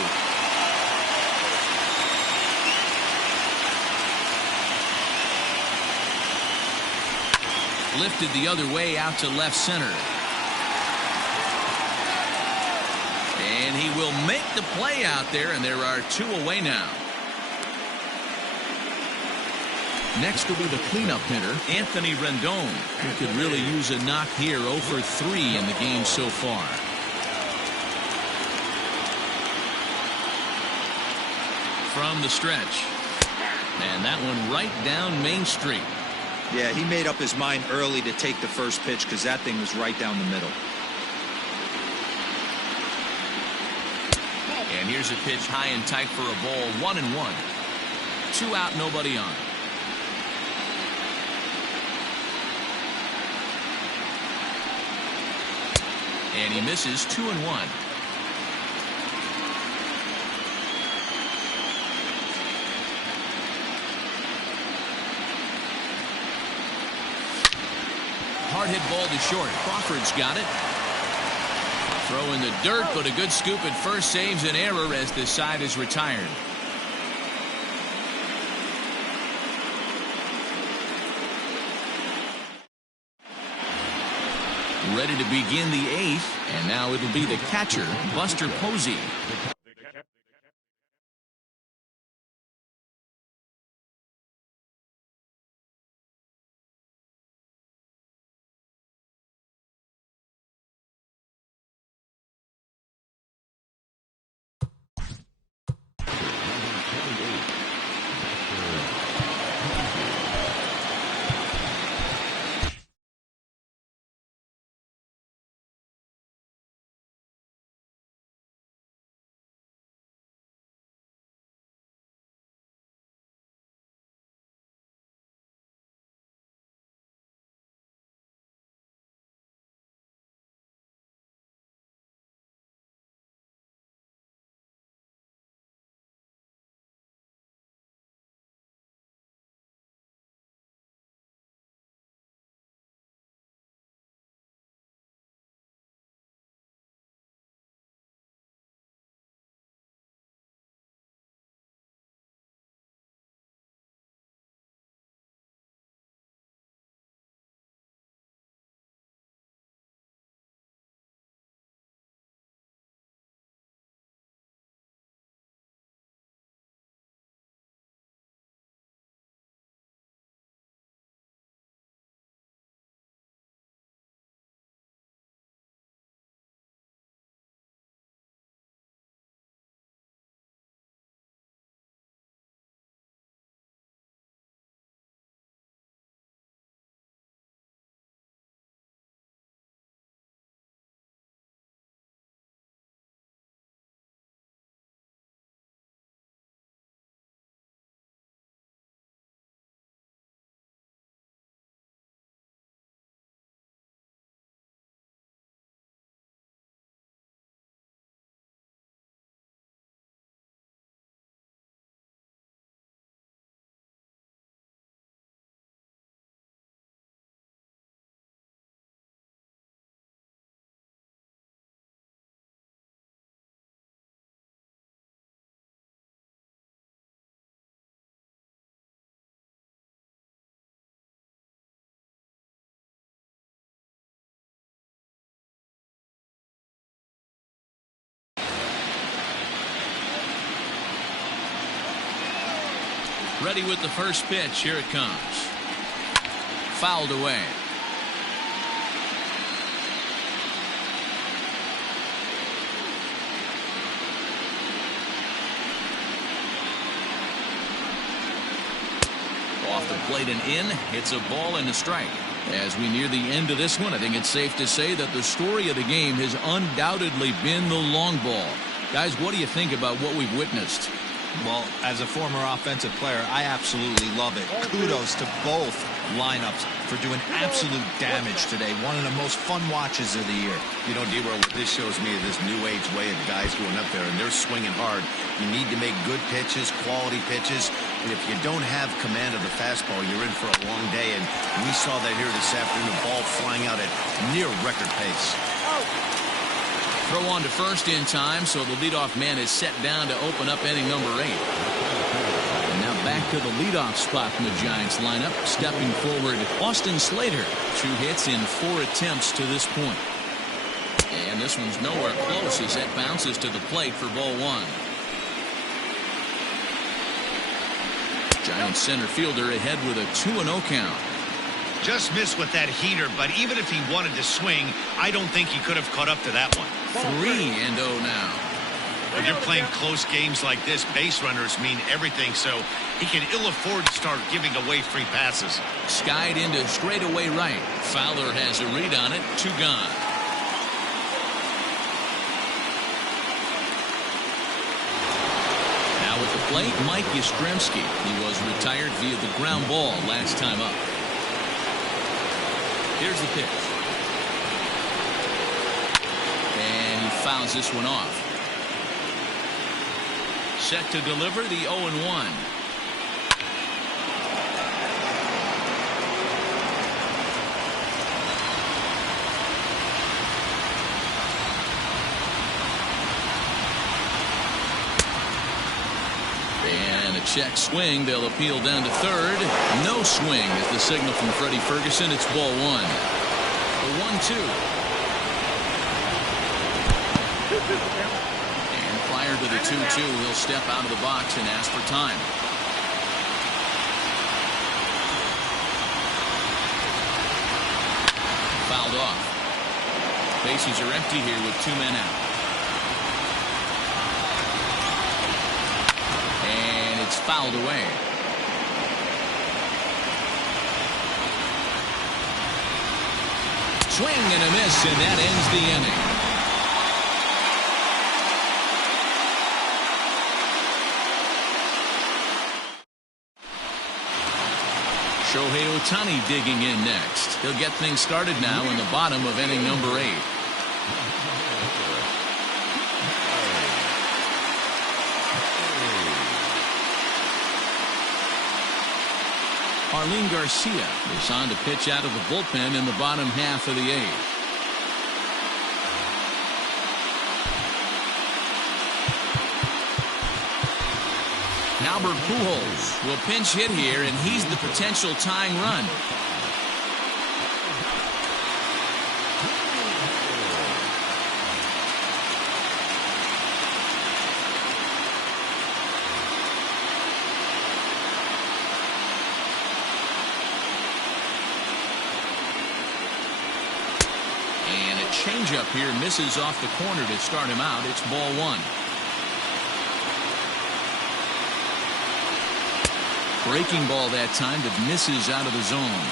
lifted the other way out to left center. And he will make the play out there, and there are 2 away now. Next will be the cleanup hitter, Anthony Rendon, who could really use a knock here. 0 for 3 in the game so far. From the stretch. And that one right down Main Street. Yeah, he made up his mind early to take the first pitch because that thing was right down the middle. And here's a pitch high and tight for a ball. 1-1. 2 out, nobody on. And he misses. 2-1. Hard hit ball to short. Crawford's got it. Throw in the dirt, but a good scoop at first saves an error as the side is retired. Ready to begin the 8th, and now it'll be the catcher, Buster Posey. Ready with the first pitch. Here it comes. Fouled away. Off the plate and in. It's a ball and a strike. As we near the end of this one, I think it's safe to say that the story of the game has undoubtedly been the long ball. Guys, what do you think about what we've witnessed? Well, as a former offensive player, I absolutely love it. Kudos to both lineups for doing absolute damage today. One of the most fun watches of the year. You know, D-Roll, what this shows me is this new age way of guys going up there, and they're swinging hard. You need to make good pitches, quality pitches, and if you don't have command of the fastball, you're in for a long day, and we saw that here this afternoon, the ball flying out at near record pace. Throw on to first in time, so the leadoff man is set down to open up inning number 8. And now back to the leadoff spot in the Giants lineup. Stepping forward, Austin Slater. 2 hits in 4 attempts to this point. And this one's nowhere close as that bounces to the plate for ball 1. Giants center fielder ahead with a 2-0 count. Just missed with that heater, but even if he wanted to swing, I don't think he could have caught up to that one. 3-0 now. When you're playing close games like this, base runners mean everything, so he can ill afford to start giving away free passes. Skied into straightaway right. Fowler has a read on it. 2 gone. Now at the plate, Mike Yastrzemski. He was retired via the ground ball last time up. Here's the pitch. And he fouls this one off. Set to deliver the 0-1. And a check swing. They'll appeal down to third. No swing is the signal from Freddie Ferguson. It's ball 1. The 1-2. And prior to the 2-2, he'll step out of the box and ask for time. Fouled off. Bases are empty here with 2 men out. And it's fouled away. Swing and a miss, and that ends the inning. Shohei Ohtani digging in next. He'll get things started now in the bottom of inning number 8. Arlene Garcia is on to pitch out of the bullpen in the bottom half of the 8th. Albert Pujols will pinch hit here, and he's the potential tying run. And a changeup here misses off the corner to start him out. It's ball 1. Breaking ball that time that misses out of the zone.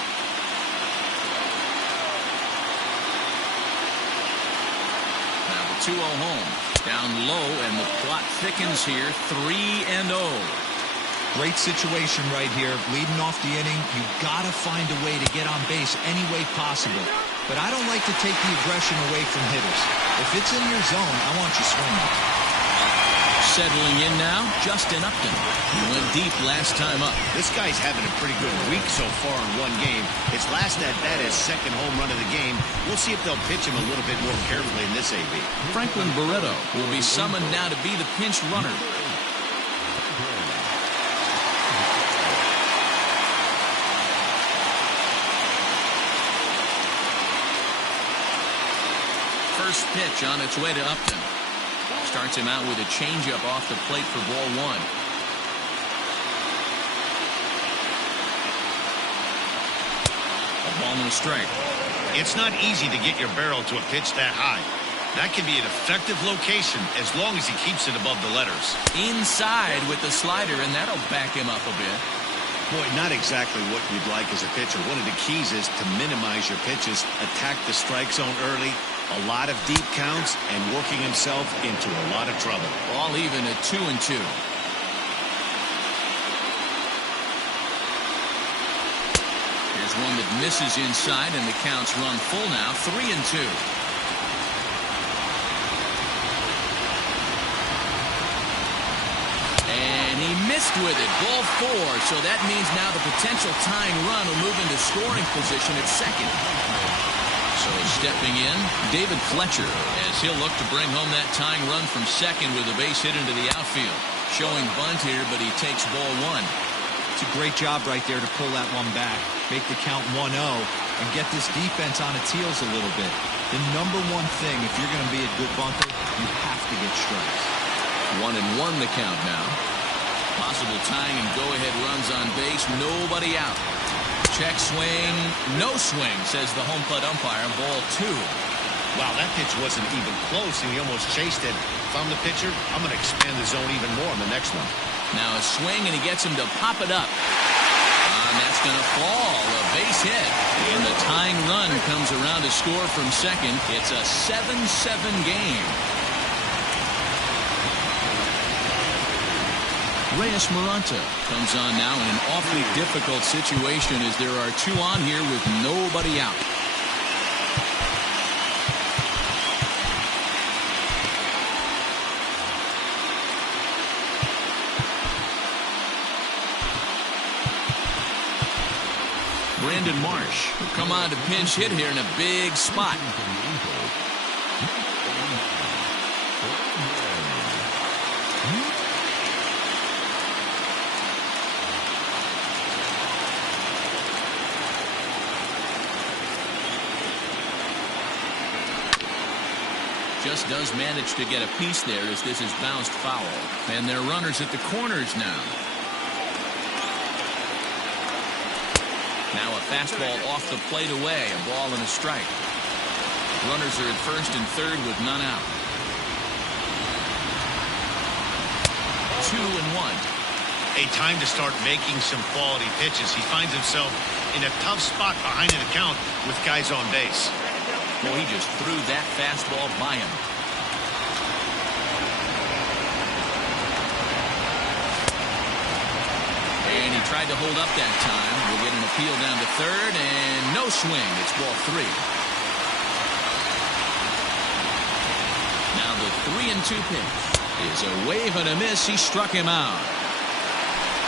Now the 2-0 home. Down low, and the plot thickens here. 3-0. Great situation right here. Leading off the inning, you've got to find a way to get on base any way possible. But I don't like to take the aggression away from hitters. If it's in your zone, I want you swinging. Settling in now, Justin Upton. He went deep last time up. This guy's having a pretty good week so far in one game. His last at-bat is second home run of the game. We'll see if they'll pitch him a little bit more carefully in this AB. Franklin Barreto will be summoned now to be the pinch runner. First pitch on its way to Upton. Starts him out with a changeup off the plate for ball 1. A ball and a strike. It's not easy to get your barrel to a pitch that high. That can be an effective location as long as he keeps it above the letters. Inside with the slider, and that'll back him up a bit. Boy, not exactly what you'd like as a pitcher. One of the keys is to minimize your pitches, attack the strike zone early, a lot of deep counts, and working himself into a lot of trouble. All even at 2-2. Here's one that misses inside, and the count's run full now. 3-2. And he missed with it. Ball 4. So that means now the potential tying run will move into scoring position at second. So stepping in, David Fletcher, as he'll look to bring home that tying run from second with a base hit into the outfield. Showing bunt here, but he takes ball 1. It's a great job right there to pull that one back, make the count 1-0, and get this defense on its heels a little bit. The number one thing, if you're going to be a good bunter, you have to get strikes. 1-1 the count now. Possible tying and go-ahead runs on base. Nobody out. Check swing. No swing, says the home plate umpire. Ball 2. Wow, that pitch wasn't even close, and he almost chased it. If I'm the pitcher, I'm going to expand the zone even more on the next one. Now a swing, and he gets him to pop it up. And that's going to fall. A base hit. And the tying run comes around to score from second. It's a 7-7 game. Reyes Moronta comes on now in an awfully difficult situation as there are 2 on here with nobody out. Brandon Marsh will come on to pinch hit here in a big spot. Just does manage to get a piece there as this is bounced foul. And they're runners at the corners now. Now a fastball off the plate away. A ball and a strike. Runners are at first and third with none out. 2-1. A time to start making some quality pitches. He finds himself in a tough spot behind an account with guys on base. Well, he just threw that fastball by him. And he tried to hold up that time. We'll get an appeal down to third, and no swing. It's ball 3. Now the 3-2 pitch is a wave and a miss. He struck him out.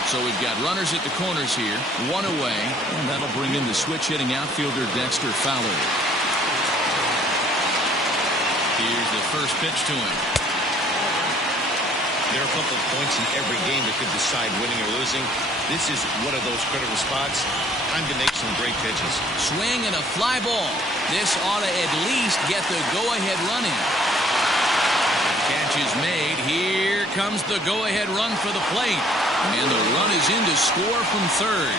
So we've got runners at the corners here, 1 away, and that'll bring in the switch-hitting outfielder Dexter Fowler. Here's the first pitch to him. There are a couple of points in every game that could decide winning or losing. This is one of those critical spots. Time to make some great pitches. Swing and a fly ball. This ought to at least get the go-ahead run in. Catch is made. Here comes the go-ahead run for the plate. And the run is in to score from third.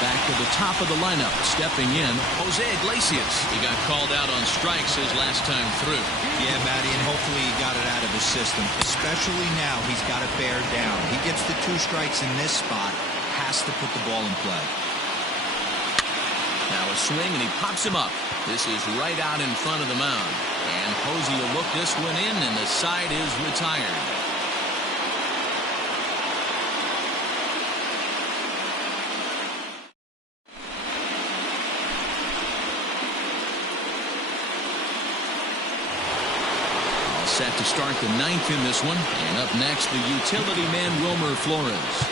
Back to the top of the lineup, stepping in, Jose Iglesias. He got called out on strikes his last time through. Yeah, Matty, and hopefully he got it out of his system. Especially now, he's got to bear down. He gets the 2 strikes in this spot, has to put the ball in play. Now a swing, and he pops him up. This is right out in front of the mound. And Posey will look this one in, and the side is retired. Set to start the 9th in this one. And up next, the utility man, Wilmer Flores.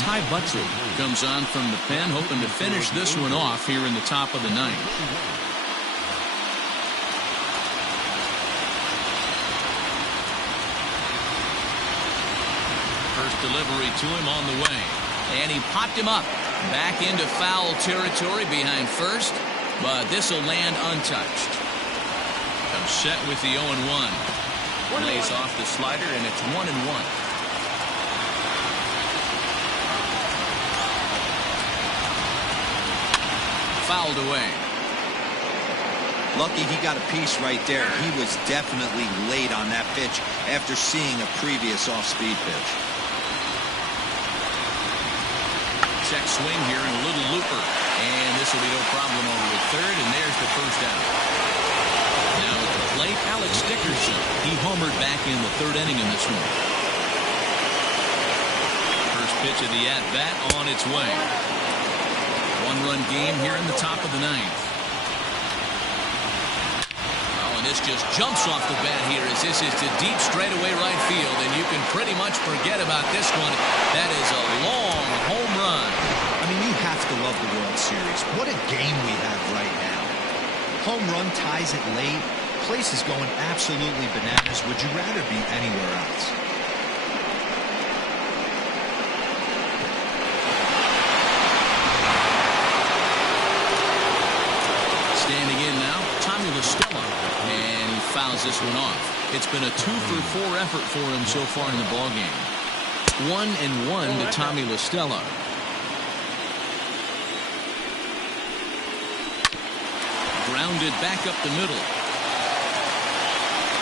Ty Buttrill comes on from the pen, hoping to finish this one off here in the top of the 9th. First delivery to him on the way. And he popped him up. Back into foul territory behind first. But this will land untouched. Comes set with the 0-1. Lays off the slider, and it's 1-1. Fouled away. Lucky he got a piece right there. He was definitely late on that pitch after seeing a previous off-speed pitch. Check swing here and a little looper. And this will be no problem over at third, and there's the first out. Now at the plate, Alex Dickerson. He homered back in the 3rd inning in this one. First pitch of the at-bat on its way. 1 one-run game here in the top of the ninth. Oh, and this just jumps off the bat here as this is to deep straightaway right field, and you can pretty much forget about this one. That is a long home run. I mean, you have to love the World Series. What a game we have right now. Home run ties it late. Place is going absolutely bananas. Would you rather be anywhere else? Standing in now, Tommy La Stella, and he fouls this one off. It's been a 2-for-4 effort for him so far in the ballgame. 1-1 to Tommy La Stella. Grounded back up the middle.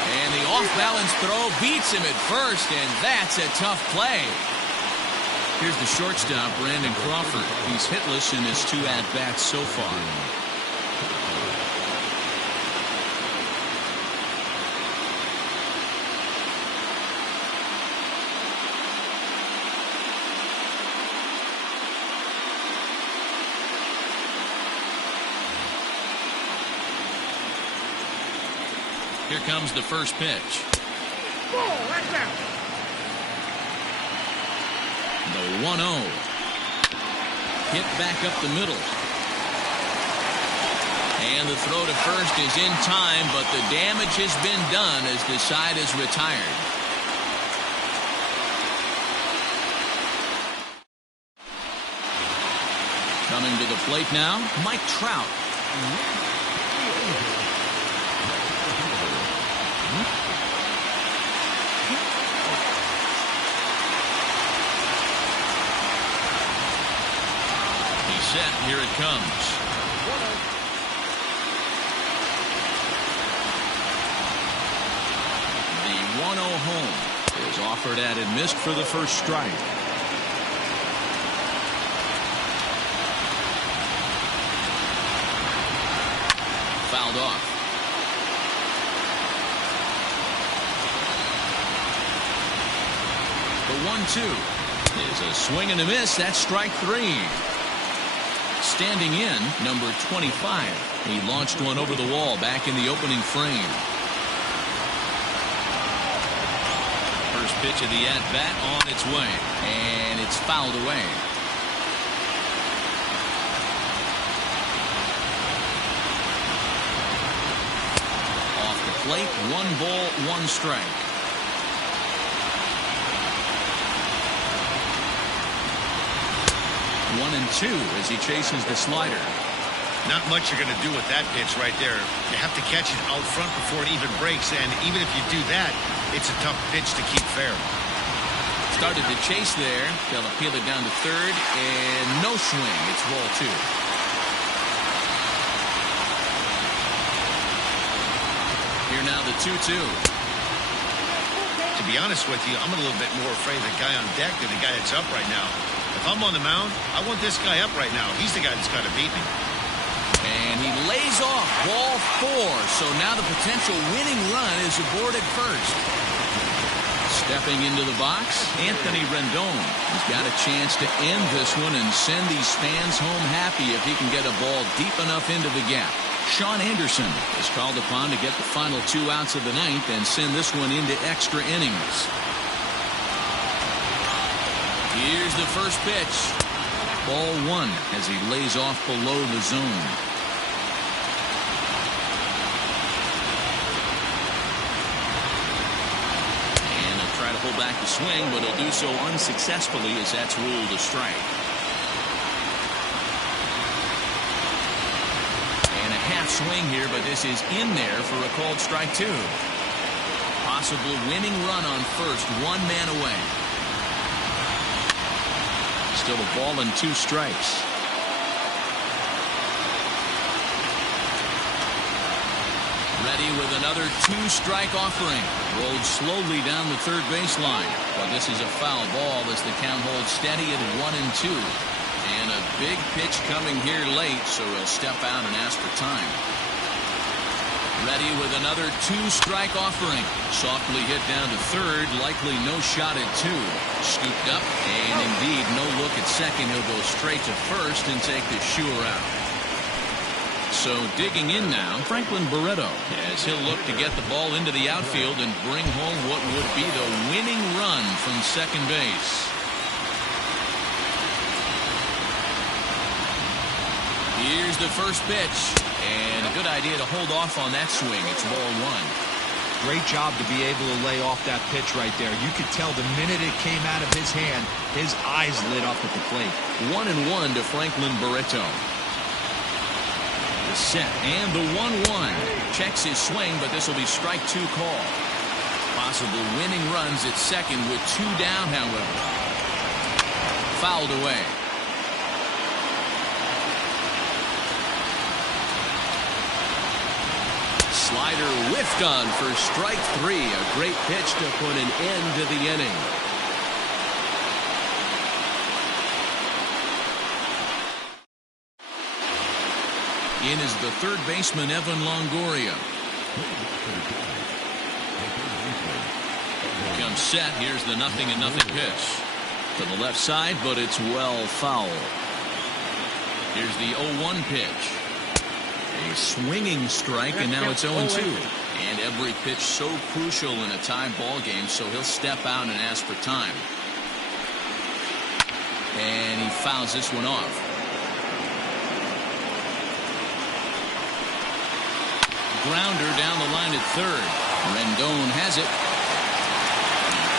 And the off-balance throw beats him at first, and that's a tough play. Here's the shortstop, Brandon Crawford. He's hitless in his 2 at-bats so far. Here comes the first pitch. The 1-0. Hit back up the middle. And the throw to first is in time, but the damage has been done as the side is retired. Coming to the plate now, Mike Trout. Set. Here it comes. The 1-0 home is offered at and missed for the first strike. Fouled off. The 1-2 is a swing and a miss. That's strike 3. Standing in, number 25. He launched one over the wall back in the opening frame. First pitch of the at-bat on its way, and it's fouled away. Off the plate, 1 ball, 1 strike. One and 2 as he chases the slider. Not much you're going to do with that pitch right there. You have to catch it out front before it even breaks, and even if you do that, it's a tough pitch to keep fair. Started to chase there. They'll appeal it down to third, and no swing. It's ball 2. Here now the 2-2. To be honest with you, I'm a little bit more afraid of the guy on deck than the guy that's up right now. If I'm on the mound, I want this guy up right now. He's the guy that's got to beat me. And he lays off ball 4. So now the potential winning run is aboard at first. Stepping into the box, Anthony Rendon. He's got a chance to end this one and send these fans home happy if he can get a ball deep enough into the gap. Sean Anderson is called upon to get the final 2 outs of the ninth and send this one into extra innings. Here's the first pitch. Ball 1 as he lays off below the zone. And he'll try to hold back the swing, but he'll do so unsuccessfully as that's ruled a strike. And a half swing here, but this is in there for a called strike 2. Possible winning run on first, 1 man away. Still a ball and 2 strikes. Ready with another 2-strike offering. Rolled slowly down the third baseline. But this is a foul ball as the count holds steady at 1-2. And a big pitch coming here late, so he'll step out and ask for time. Ready with another two-strike offering. Softly hit down to third. Likely no shot at two. Scooped up, and indeed no look at second. He'll go straight to first and take the sure out. So digging in now, Franklin Barreto, as he'll look to get the ball into the outfield and bring home what would be the winning run from second base. Here's the first pitch, and a good idea to hold off on that swing. It's ball one. Great job to be able to lay off that pitch right there. You could tell the minute it came out of his hand, his eyes lit up at the plate. 1-1 to Franklin Barreto. The set and the 1-1. Checks his swing, but this will be strike two call. Possible winning runs at second with two down, however. Fouled away. Slider whiffed on for strike three. A great pitch to put an end to the inning. In is the third baseman, Evan Longoria. Comes set. Here's the 0-0 pitch. To the left side, but it's well foul. Here's the 0-1 pitch. A swinging strike, and now it's 0-2. And every pitch so crucial in a tie ball game, so he'll step out and ask for time. And he fouls this one off. Grounder down the line at third. Rendon has it.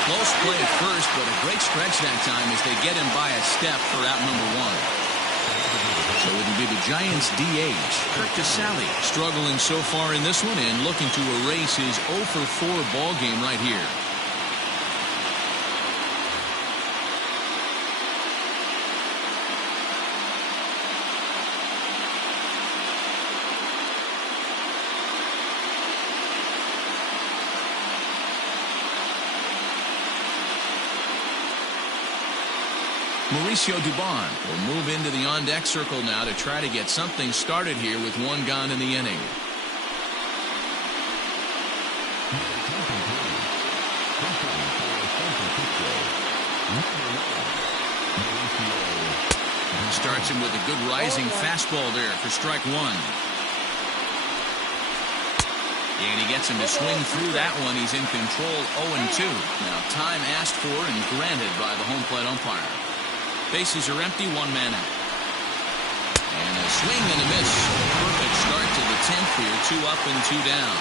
Close play at first, but a great stretch that time as they get him by a step for out number one. So it'll be the Giants' DH, Curt Casali, struggling so far in this one and looking to erase his 0-for-4 ball game right here. Mauricio Dubon will move into the on-deck circle now to try to get something started here with one gone in the inning. Starts him with a good rising fastball there for strike one. And he gets him to swing through that one. He's in control 0-2. Now time asked for and granted by the home plate umpire. Bases are empty, one man out. And a swing and a miss. Perfect start to the 10th here. 2 up and 2 down.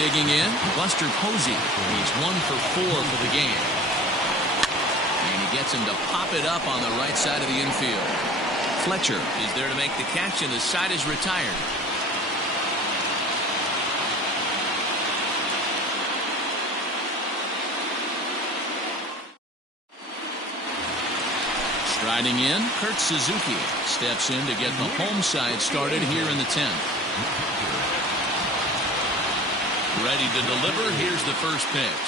Digging in, Buster Posey. He's 1 for 4 for the game. And he gets him to pop it up on the right side of the infield. Fletcher is there to make the catch, and the side is retired. Riding in, Kurt Suzuki steps in to get the home side started here in the 10th. Ready to deliver. Here's the first pitch.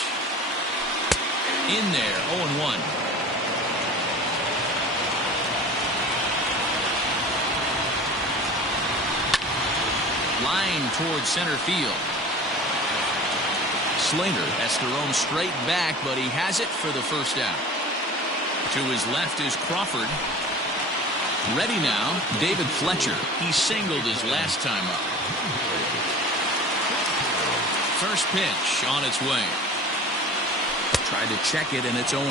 In there, 0-1. Line towards center field. Slater has to roam straight back, but he has it for the first out. To his left is Crawford. Ready now, David Fletcher. He singled his last time up. First pitch on its way. Tried to check it, and it's 0-1.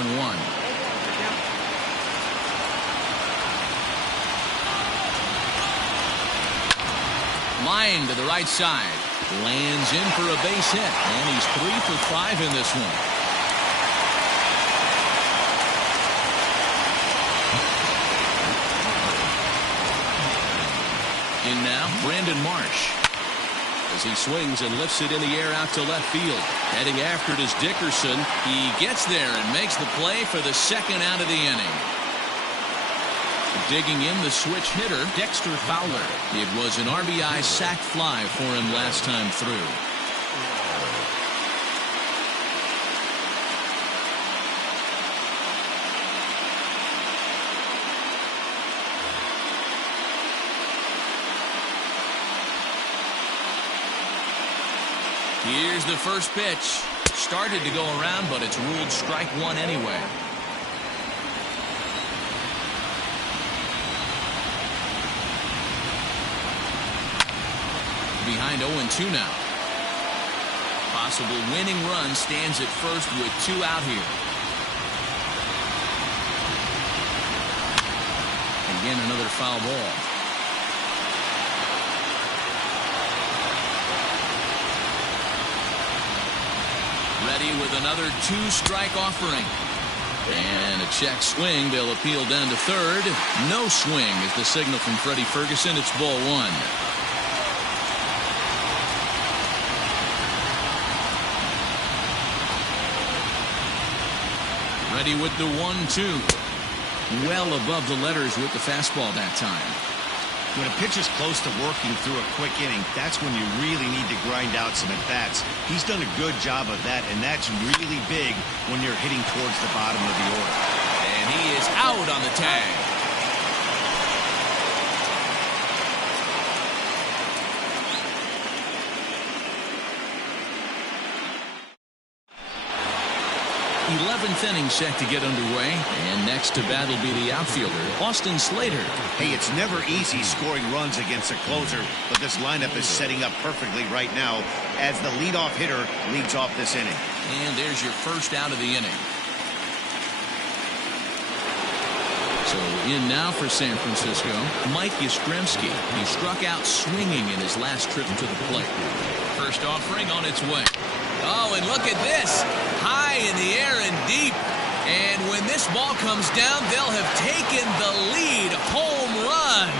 Line to the right side. Lands in for a base hit, and he's 3 for 5 in this one. In now, Brandon Marsh. As he swings and lifts it in the air out to left field. Heading after it is Dickerson. He gets there and makes the play for the second out of the inning. Digging in, the switch hitter, Dexter Fowler. It was an RBI sac fly for him last time through. Here's the first pitch. Started to go around, but it's ruled strike one anyway. Behind 0-2 now. Possible winning run stands at first with 2 out here. Again, another foul ball. Ready with another 2-strike offering. And a check swing. They'll appeal down to third. No swing is the signal from Freddie Ferguson. It's ball 1. Ready with the 1-2. Well above the letters with the fastball that time. When a pitcher's close to working through a quick inning, that's when you really need to grind out some at-bats. He's done a good job of that, and that's really big when you're hitting towards the bottom of the order. And he is out on the tag. th inning set to get underway, and next to bat will be the outfielder, Austin Slater. Hey, it's never easy scoring runs against a closer, but this lineup is setting up perfectly right now as the leadoff hitter leads off this inning. And there's your first out of the inning. So in now for San Francisco, Mike Yastrzemski. He struck out swinging in his last trip to the plate. First offering on its way. Oh, and look at this. High in the air and deep. And when this ball comes down, they'll have taken the lead. Home run.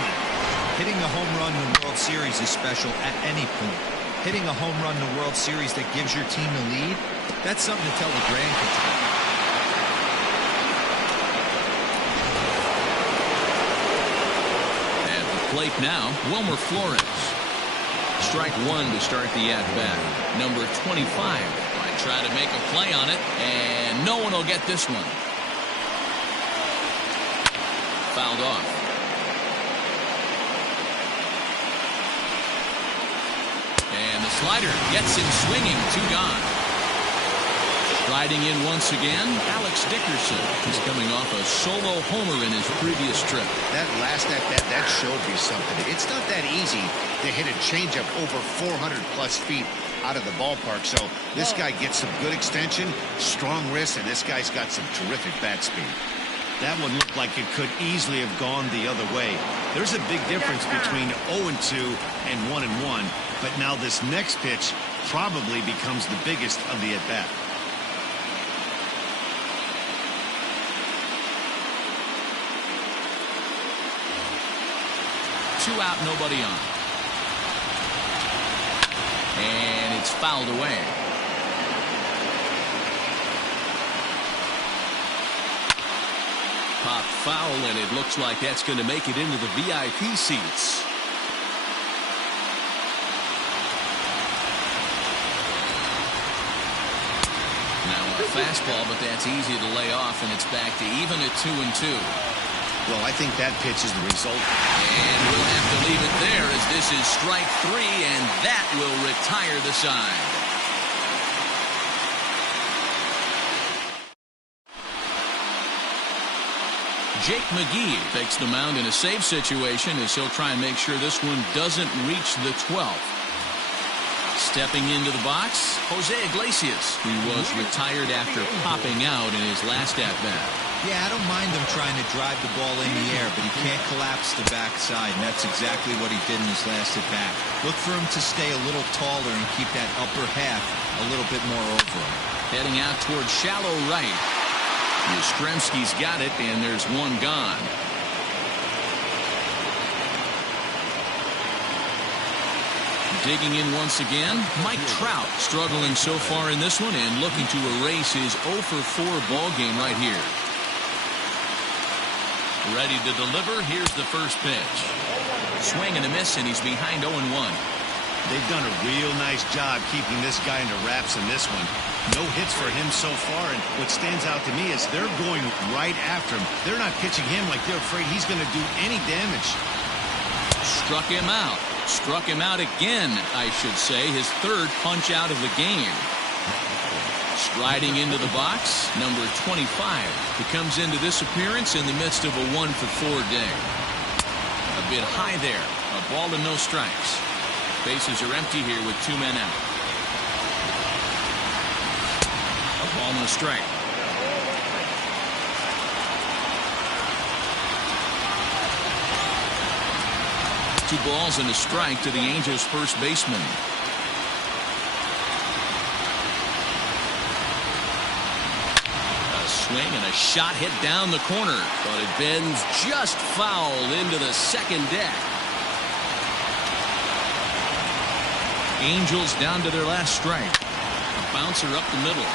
Hitting a home run in the World Series is special at any point. Hitting a home run in the World Series that gives your team the lead, that's something to tell the grandkids about. At the plate now, Wilmer Flores. Strike one to start the at-bat. Number 25 might try to make a play on it, and no one will get this one. Fouled off. And the slider gets him swinging. 2 gone. Riding in once again, Alex Dickerson. He's coming off a solo homer in his previous trip. That last at-bat, that showed me something. It's not that easy to hit a changeup over 400-plus feet out of the ballpark. So this guy gets some good extension, strong wrist, and this guy's got some terrific bat speed. That one looked like it could easily have gone the other way. There's a big difference between 0-2 and 1-1, but now this next pitch probably becomes the biggest of the at-bat. Two out, nobody on. And it's fouled away. Pop foul, and it looks like that's going to make it into the VIP seats. Now a fastball, but that's easy to lay off, and it's back to even at 2-2. Well, I think that pitch is the result. And we'll have to leave it there as this is strike 3, and that will retire the side. Jake McGee takes the mound in a save situation as he'll try and make sure this one doesn't reach the 12th. Stepping into the box, Jose Iglesias, who was retired after popping out in his last at-bat. Yeah, I don't mind him trying to drive the ball in the air, but he can't collapse the backside, and that's exactly what he did in his last at-bat. Look for him to stay a little taller and keep that upper half a little bit more over him. Heading out towards shallow right. Yastrzemski's got it, and there's one gone. Digging in once again, Mike Trout struggling so far in this one and looking to erase his 0-for-4 ball game right here. Ready to deliver. Here's the first pitch. Swing and a miss, and he's behind 0-1. They've done a real nice job keeping this guy under wraps in this one. No hits for him so far, and what stands out to me is they're going right after him. They're not pitching him like they're afraid he's going to do any damage. Struck him out. Struck him out again, I should say. His third punch out of the game. Striding into the box, number 25. He comes into this appearance in the midst of a 1-for-4 day. A bit high there. A ball and no strikes. Bases are empty here with 2 men out. A ball and a strike. 2 balls and a strike to the Angels' first baseman. A swing and a shot hit down the corner, but it bends just foul into the second deck. Angels down to their last strike. A bouncer up the middle.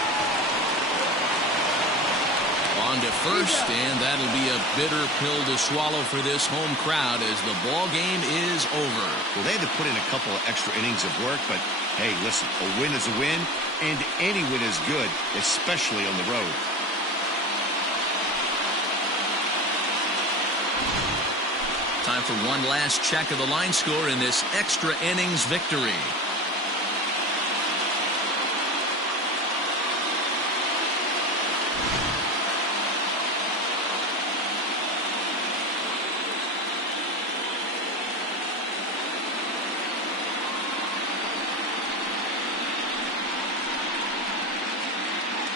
On to first, and that'll be a bitter pill to swallow for this home crowd as the ball game is over. Well, they had to put in a couple of extra innings of work, but hey, listen, a win is a win, and any win is good, especially on the road. Time for one last check of the line score in this extra innings victory.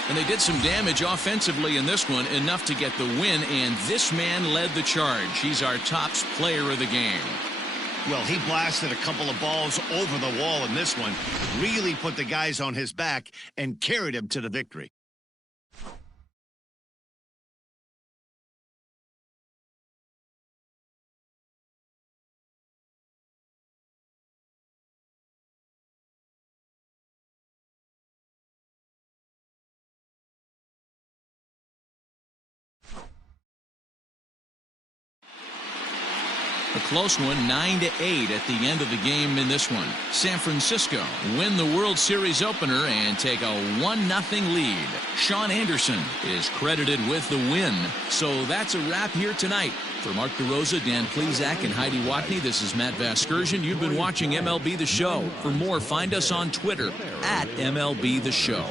And they did some damage offensively in this one, enough to get the win, and this man led the charge. He's our top player of the game. Well, he blasted a couple of balls over the wall in this one, really put the guys on his back and carried him to the victory. A close one, 9-8 at the end of the game in this one. San Francisco win the World Series opener and take a 1-0 lead. Sean Anderson is credited with the win. So that's a wrap here tonight. For Mark DeRosa, Dan Plesac, and Heidi Watney, this is Matt Vasgersian. You've been watching MLB The Show. For more, find us on Twitter @MLB The Show.